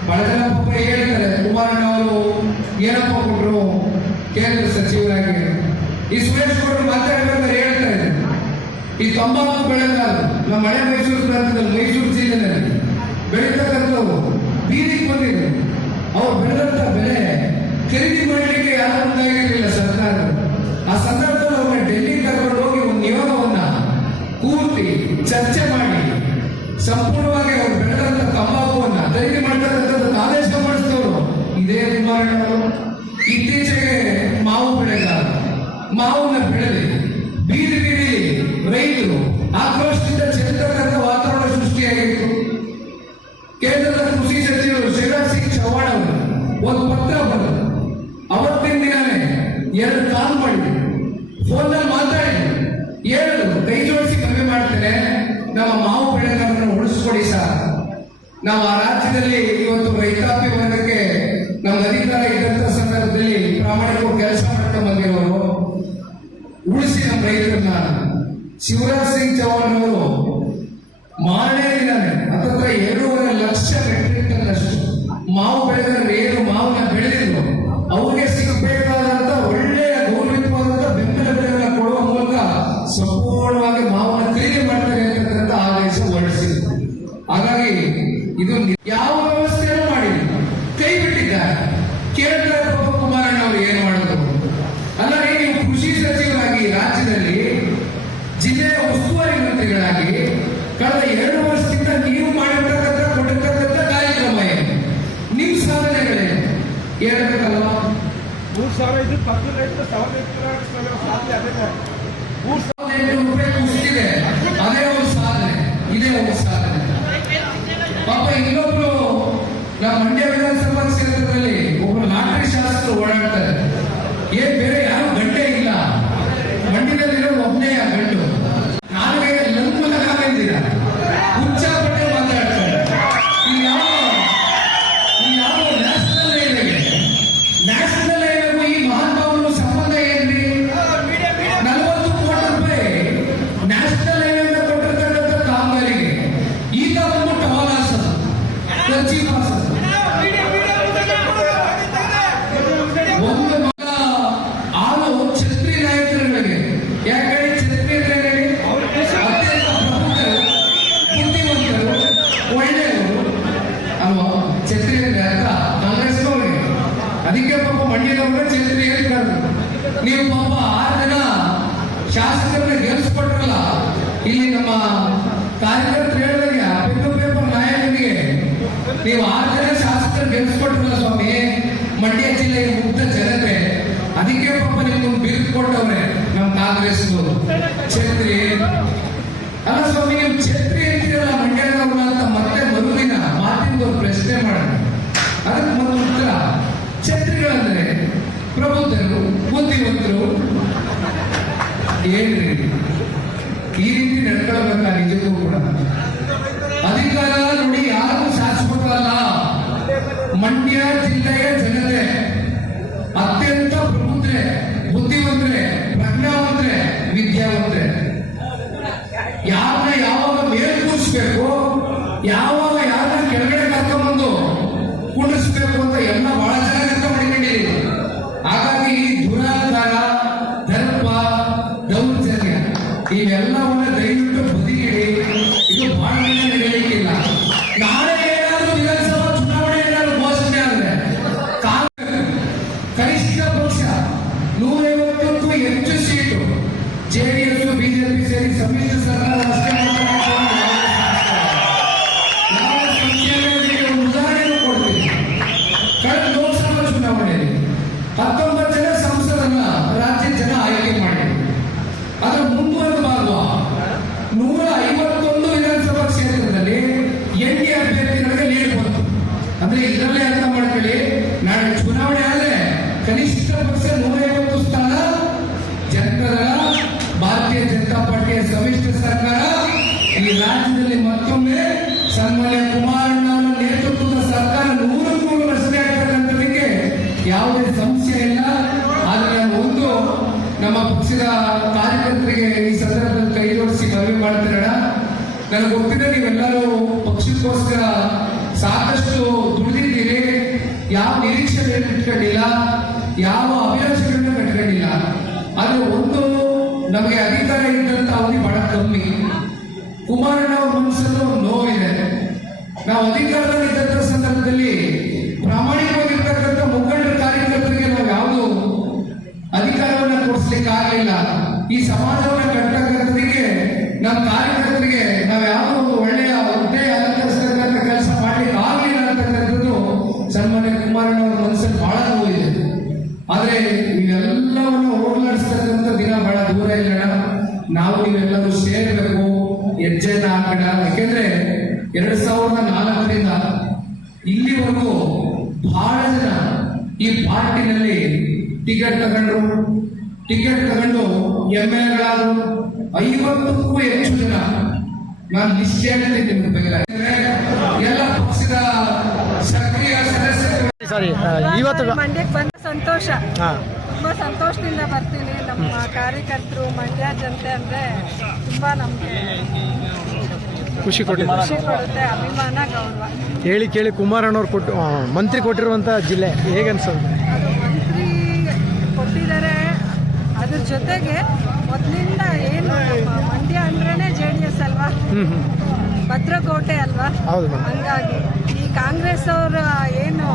ಬಹಳ ಜನ ಪಾಪ ಹೇಳ್ತಾರೆ, ಕುಮಾರಣ್ಣ ಅವರು ಏನಪ್ಪ ಕೊಟ್ರು ಕೇಂದ್ರ ಸಚಿವರಾಗಿ, ಈ ಸುರೇಶ್ ಗೌಡರು ಮಾತಾಡ್ಬೇಕಾದ್ರೆ ಹೇಳ್ತಾರೆ, ಈ ತಂಬಾಕು ಬೆಳೆಗಾರ ನಮ್ಮ ಹಳೆ ಮೈಸೂರು ಪ್ರಾಂತ್ಯದಲ್ಲಿ ಮೈಸೂರು ಜಿಲ್ಲೆಯಲ್ಲಿ ಬೆಳೀತಕ್ಕಂಥವು ಬೀದಿಗೆ ಬಂದಿದೆ. ಅವ್ರು ಬೆಳೆದಂತ ಬೆಲೆ ಖರೀದಿ ಮಾಡಲಿಕ್ಕೆ ಯಾರು ಮುಂದಾಗಿರಲಿಲ್ಲ ಸರ್ಕಾರ. ಆ ಸಂದರ್ಭದಲ್ಲಿ ಅವ್ರನ್ನ ಡೆಲ್ಲಿ ಕರ್ಕೊಂಡು ಹೋಗಿ ಒಂದು ನಿಯೋಗವನ್ನ ಕೂರ್ತಿ ಚರ್ಚೆ ಮಾಡಿ ಸಂಪೂರ್ಣವಾಗಿ ಅವ್ರು ಬೆಳೆದಂತ ತಂಬಾಕುವನ್ನ ಖರೀದಿ ಮಾಡ್ತಕ್ಕಂಥದ್ದು ಆದೇಶ ಮಾಡಿಸಿದವರು ಇದೇ ಕುಮಾರಣ್ಣವರು. ಇತ್ತೀಚೆಗೆ ಮಾವು ಬೆಳೆಗಾರ ಮಾವನ್ನ ಬೆಳೆದಿ ಬೀದಿ ಬೀದಿ ರೈತರು ಆಕ್ರೋಶದಿಂದ ಚೆಲ್ಲತಕ್ಕಂಥ ವಾತಾವರಣ ಸೃಷ್ಟಿಯಾಗಿತ್ತು. ಕೇಂದ್ರದ ಕೃಷಿ ಸಚಿವರು ಶಿವರಾಜ್ ಸಿಂಗ್ ಚೌಹಾಣ್ ಅವರು ಒಂದು ಪತ್ರ ಬರೆದು ಅವತ್ತಿನ ದಿನಾನೇ 2 ಕಾಲ್ ಮಾಡಿದ್ರು, ಫೋನ್ನಲ್ಲಿ ಮಾತಾಡಿದ್ರು, ಹೇಳಿದ್ರು ಕೈ ಜೋಡಿಸಿ ಮನವಿ ಮಾಡ್ತೇನೆ, ನಮ್ಮ ಮಾವು ಬೆಳೆಗಾರರನ್ನು ಉಳಿಸ್ಕೊಡಿ ಸರ್. ನಾವು ಆ ರಾಜ್ಯದಲ್ಲಿ ಇವತ್ತು ರೈತಾಪಿ ವರ್ಗಕ್ಕೆ ನಮ್ಮ ಅಧಿಕಾರ ಇದ್ದಂತ ಸಂದರ್ಭದಲ್ಲಿ ಪ್ರಾಮಾಣಿಕವಾಗಿ ಕೆಲಸ ಮಾಡ್ತಾ ಬಂದಿರೋರು, ಉಳಿಸಿ ನಮ್ಮ ರೈತರನ್ನ. ಶಿವರಾಜ್ ಸಿಂಗ್ ಚೌಹಾಣ್ ಅವರು ಮಾರನೇ ದಿನಾನೆ ಹತ್ತತ್ರ 2.5 ಲಕ್ಷ ಮೆಟ್ರಿಕ್ ಟನ್ ಅಷ್ಟು ಮಾವು ಬೆಳೆಗಾರರು ಏನು ಮಾವನ್ನ ಬೆಳೆದಿದ್ರು ಅವ್ರಿಗೆ ಸಿಗಬೇಕಾದಂತ ಒಳ್ಳೆಯ ಗೌರವಿತವಾದಂತ ಬೆಂಬಲ ಬೆಲೆಗಳನ್ನ ಕೊಡುವ ಮೂಲಕ ಸಂಪೂರ್ಣವಾಗಿ ಮಾವನ್ನ ಖರೀದಿ ಮಾಡ್ತಾರೆ ಅಂತಕ್ಕಂಥ ಆದೇಶ ಹೊರಡಿಸಿದ್ರು. ಹಾಗಾಗಿ ಇದು ಯಾವ ವ್ಯವಸ್ಥೆಯನ್ನು ಮಾಡಿ ಕೈ ಬಿಟ್ಟಿದ್ದಾರೆ. ಕೇಂದ್ರ ಕುಮಾರಣ್ಣ ಅವರು ಏನು ಮಾಡಿದ್ರು ಅಲ್ಲ, ನೀವು ಕೃಷಿ ಸಚಿವರಾಗಿ ರಾಜ್ಯದಲ್ಲಿ ಜಿಲ್ಲೆಯ ಉಸ್ತುವಾರಿ ಮಂತ್ರಿಗಳಾಗಿ ಕಳೆದ 2 ವರ್ಷದಿಂದ ನೀವು ಮಾಡಿರ್ತಕ್ಕಂಥ ಕೊಟ್ಟಿರ್ತಕ್ಕಂಥ ಕಾರ್ಯಕ್ರಮ ಏನು, ನಿಮ್ಮ ಸಾಧನೆಗಳೇನು ಹೇಳ್ಬೇಕಲ್ವಾ? 3,000 ಇದು ಪಕ್ಕದ ರೈತರು 1,800 ಸಾಧ್ಯ ಅದೇ 3,800 ರೂಪಾಯಿ ಕುಸಿದಿದೆ, ಅದೇ ಒಂದು ಸಾಧನೆ, ಇದೇ ಒಂದು ಸಾಧನೆ. ಪಾಪ ಇನ್ನೊಬ್ರು ನಮ್ಮ ಮಂಡ್ಯ ವಿಧಾನಸಭಾ ಕ್ಷೇತ್ರದಲ್ಲಿ ಒಬ್ಬರು ಲಾಟರಿ ಶಾಸಕರು ಓಡಾಡ್ತಾರೆ. ಏನ್ ಬೇರೆ ಯಾರು ಗಂಟೆ ಇಲ್ಲ, ಮಂಡ್ಯದಲ್ಲಿರೋ ಒಬ್ಬನೇ ಆ ಗಂಡು. ನಾಲ್ಗೆ ಲಂಘನಕಾರಿದ್ದೀರ ಹುಚ್ಚಾಪಟ್ಟೆ ಮಾತಾಡ್ತಾರೆ. ಈ ಯಾವ ನ್ಯಾಷನಲ್ ಹೈವೇಗೂ ಈ ಮಹಾನ್ ಭಾವನೂ ಸಂಬಂಧ ಏನ್ರಿ? 40 ಕೋಟಿ ರೂಪಾಯಿ ನ್ಯಾಷನಲ್ ಹೈವೇ ಕೊಟ್ಟಿರ್ತಕ್ಕಂಥ ಕಾಮಗಾರಿಗೆ ಈಗ ಒಂದು ಟವಾಲಾಸ ಖರ್ಚಿ ಪಾಸ ಒಂದು ಮಗ ಆಳು ಛತ್ರಿ ನಾಯಕರುಗಳಿಗೆ. ಯಾಕಂದ್ರೆ ಛತ್ರಿ ಅತ್ಯಂತ ಪ್ರಬುದ್ಧರು, ಬುದ್ಧಿವಂತರು, ಒಳ್ಳೆಯವರು ಅಲ್ವಾ? ಛತ್ರಿ ಅಂದ್ರೆ ಅರ್ಥ ಕಾಂಗ್ರೆಸ್ನವ್ರಿಗೆ. ಅದಕ್ಕೆ ಪಾಪ ಮಂಡ್ಯದವ್ರ ಛತ್ರಿ ಹೇಳ್ತಾರೆ. ನೀವು ಪಾಪ 6 ಜನ ಶಾಸಕರನ್ನ ಗೆಲ್ಲಿಸ್ಕೊಟ್ರಲ್ಲ, ಇಲ್ಲಿ ನಮ್ಮ ಕಾರ್ಯಕರ್ತರು ಹೇಳಿದಾಗ ಪೆನ್ನು ಪೇಪರ್ ನಾಯಕನಿಗೆ ನೀವು 6 ಜನ ಶಾಸಕರು ಗೆಲ್ಲಿಸ್ಕೊಟ್ರಲ್ಲ ಸ್ವಾಮಿ, ಮಂಡ್ಯ ಜಿಲ್ಲೆಯ ಮುಗ್ಧ ಜನತೆ, ಅದಕ್ಕೆ ಪಾಪ ನಿಮ್ಗೊಂದು ಬಿರುದು ಕೊಟ್ಟವ್ರೆ ನಮ್ಮ ಕಾಂಗ್ರೆಸ್ನವರು ಛತ್ರಿ. ಅಲ್ಲ ಸ್ವಾಮಿ, ನೀವು ಛತ್ರಿ ಅಂತೀರಲ್ಲ ಮಂಡ್ಯದವ್ರನ್ನ ಅಂತ ಮತ್ತೆ ಮರುದಿನ ಮಾತಿಂದ ಒಂದು ಪ್ರಶ್ನೆ ಮಾಡೋಣ. ಅದಕ್ಕೆ ಒಂದು ಉತ್ತರ, ಛತ್ರಿಗಳಂದ್ರೆ ಪ್ರಬುದ್ಧರು, ಬುದ್ಧಿವಂತರು. ಏನ್ರಿ ಈ ರೀತಿ ನಡ್ಕೊಳ್ಬೇಕಾ? ನಿಜಕ್ಕೂ ಕೂಡ ಅಧಿಕಾರ ನೋಡಿ ಯಾರು ಶಾಶ್ವತ ಅಲ್ಲ. ಮಂಡ್ಯ ಜಿಲ್ಲೆಯ ಜನತೆ ಅತ್ಯಂತ ಪ್ರಬುದ್ಧರೆ, ಬುದ್ಧಿವಂತರೆ, ಪ್ರಜ್ಞಾವಂತರೆ, ವಿದ್ಯಾವಂತರೆ. ಯಾರನ್ನ ಯಾವಾಗ ಮೇಲ್ ಕೂರಿಸ್ಬೇಕು, ಯಾವಾಗ ಯಾರನ್ನ ಕೆಳಗಡೆ ಕರ್ಕೊಂಡ್ಬಂದು ಕುಂಡಿಸ್ಬೇಕು ಅಂತ ಎಲ್ಲ ಬಹಳ ಜನ ಅರ್ಥ ಮಾಡಿಕೊಂಡಿದ್ದೀವಿ. ಹಾಗಾಗಿ ಈ ದುರಾಚಾರ, ದರ್ಪ, ದೌರ್ಜನ್ಯ ಇವೆಲ್ಲ ಅಂದ್ರೆ ಇದರಲ್ಲೇ ಅರ್ಥ ಮಾಡ್ಕೊಳ್ಳಿ, ನಾಳೆ ಚುನಾವಣೆ ಆದ್ರೆ ಕನಿಷ್ಠ ಪಕ್ಷ 150 ಸ್ಥಾನ ಜನತಾದಳ ಭಾರತೀಯ ಜನತಾ ಪಾರ್ಟಿಯ ಸಮ್ಮಿಶ್ರ ಸರ್ಕಾರ ಈ ರಾಜ್ಯದಲ್ಲಿ ಮತ್ತೊಮ್ಮೆ ಸನ್ಮಾನ್ಯ ಕುಮಾರಣ್ಣವರ ನೇತೃತ್ವದ ಸರ್ಕಾರ 100% ರಚನೆ ಆಗ್ತಕ್ಕಂಥದಕ್ಕೆ ಯಾವುದೇ ಸಂಶಯ ಇಲ್ಲ. ಆದ್ರೆ ನಾನು ಒಂದು ನಮ್ಮ ಪಕ್ಷದ ಕಾರ್ಯಕರ್ತರಿಗೆ ಈ ಸಂದರ್ಭದಲ್ಲಿ ಕೈ ಜೋಡಿಸಿ ಮನವಿ ಮಾಡ್ತಿರೋಣ. ನನಗೆ ಗೊತ್ತಿದೆ ನೀವೆಲ್ಲರೂ ಪಕ್ಷಕ್ಕೋಸ್ಕರ ಸಾಕಷ್ಟು ದುಡಿದಿದ್ದೀರಿ, ಯಾವ ನಿರೀಕ್ಷೆಗಳನ್ನು ಇಟ್ಕೊಂಡಿಲ್ಲ, ಯಾವ ಅಭಿಲಾಷೆಗಳನ್ನ ಕಟ್ಕೊಂಡಿಲ್ಲ. ಆದ್ರೆ ಒಂದು ನಮಗೆ ಅಧಿಕಾರ ಇದ್ದಂತ ಅವಧಿ ಬಹಳ ಕಮ್ಮಿ. ಕುಮಾರಣ್ಣ ಅವ್ರ ಮನಸ್ಸಲ್ಲಿ ಒಂದು ನೋವಿದೆ. ನಾವು ಅಧಿಕಾರದಲ್ಲಿ ಇದ್ದಂತ ಸಂದರ್ಭದಲ್ಲಿ ಪ್ರಾಮಾಣಿಕವಾಗಿರ್ತಕ್ಕಂಥ ಮುಖಂಡರ ಕಾರ್ಯಕರ್ತರಿಗೆ ನಾವು ಯಾವುದು ಅಧಿಕಾರವನ್ನ ಕೊಡಿಸ್ಲಿಕ್ಕೆ ಆಗಲಿಲ್ಲ. ಈ ಸಮಾಜವನ್ನ ಕಟ್ಟತಕ್ಕಂಥದಿಗೆ ನಮ್ಮ ಕಾರ್ಯಕರ್ತರಿಗೆ ನಾವು ಯಾವುದೋ ಒಂದು ಒಳ್ಳೆಯ ಹುದ್ದೆ ಅಲಂಕರಿಸ್ತಕ್ಕಂಥ ಕೆಲಸ ಮಾಡ್ಲಿಕ್ಕೆ ಆಗಲಿಲ್ಲ ಅಂತಕ್ಕಂಥದ್ದು ಸನ್ಮಾನ್ಯ ಕುಮಾರಣ್ಣ ಅವರ ಮನಸ್ಸಲ್ಲಿ ಬಹಳ ನೋವಿದೆ. ಆದ್ರೆ ಇವೆಲ್ಲವನ್ನು ಹೋಗ್ಲಾಡಿಸ್ತಕ್ಕಂಥ ದಿನ ಬಹಳ ದೂರ ಇಲ್ಲ. ನಾವು ನೀವೆಲ್ಲರೂ ಸೇರಬೇಕು, ಹೆಜ್ಜೆನ ಹಾಕೋಣ. ಯಾಕೆಂದ್ರೆ 2004ರಿಂದ ಇಲ್ಲಿವರೆಗೂ ಬಹಳ ಜನ ಈ ಪಾರ್ಟಿನಲ್ಲಿ ಟಿಕೆಟ್ ತಗೊಂಡು MLAಗಳಾದ್ರು 50ಕ್ಕೂ ಹೆಚ್ಚು ಜನ. ನಾನು ಲಿಸ್ಟ್ ಹೇಳ್ತೀನಿ ನಿಮ್ಗೆ ಬೇಕಾದ್ರೆ ಎಲ್ಲ ಪಕ್ಷದ ಸಕ್ರಿಯ ಸದಸ್ಯರು. ಇವತ್ತು ಮಂಡ್ಯಕ್ಕೆ ಬಂದ ಸಂತೋಷ, ತುಂಬಾ ಸಂತೋಷದಿಂದ ಬರ್ತೀನಿ. ನಮ್ಮ ಕಾರ್ಯಕರ್ತರು ಮಂಡ್ಯ ಜನತೆ ಅಂದ್ರೆ ತುಂಬಾ ನಮ್ಗೆ ಖುಷಿ ಕೊಡುತ್ತೆ, ಅಭಿಮಾನ, ಗೌರವ. ಹೇಳಿ ಕೇಳಿ ಕುಮಾರಣ್ಣವ್ರು ಮಂತ್ರಿ ಕೊಟ್ಟಿರುವಂತ ಜಿಲ್ಲೆ ಹೇಗೆ ಅನ್ಸೋದು? ಅದು ಮಂತ್ರಿ ಕೊಟ್ಟಿದ್ದಾರೆ, ಅದ್ರ ಜೊತೆಗೆ ಮೊದಲಿಂದ ಏನು ನಮ್ಮ ಮಂಡ್ಯ ಅಂದ್ರೇನೆ JDS ಅಲ್ವಾ, ಭದ್ರಕೋಟೆ ಅಲ್ವಾ. ಹಂಗಾಗಿ ಈ ಕಾಂಗ್ರೆಸ್ ಅವ್ರ ಏನು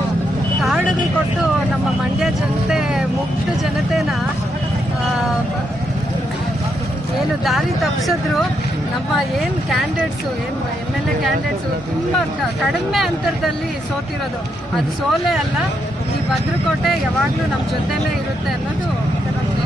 ಕಾರ್ಡ್ಗಳು ಕೊಟ್ಟು ನಮ್ಮ ಮಂಡ್ಯ ಜನತೆ, ಮುಕ್ತ ಜನತೆನ ಏನು ದಾರಿ ತಪ್ಪಿಸಿದ್ರು. ನಮ್ಮ ಏನು ಕ್ಯಾಂಡಿಡೇಟ್ಸು, ಏನು MLA ಕ್ಯಾಂಡಿಡೇಟ್ಸು ತುಂಬ ಕಡಿಮೆ ಅಂತರದಲ್ಲಿ ಸೋತಿರೋದು. ಅದು ಸೋಲೆ ಅಲ್ಲ, ಈ ಭದ್ರಕೋಟೆ ಯಾವಾಗಲೂ ನಮ್ಮ ಜೊತೆಲೇ ಇರುತ್ತೆ ಅನ್ನೋದು ನಮಗೆ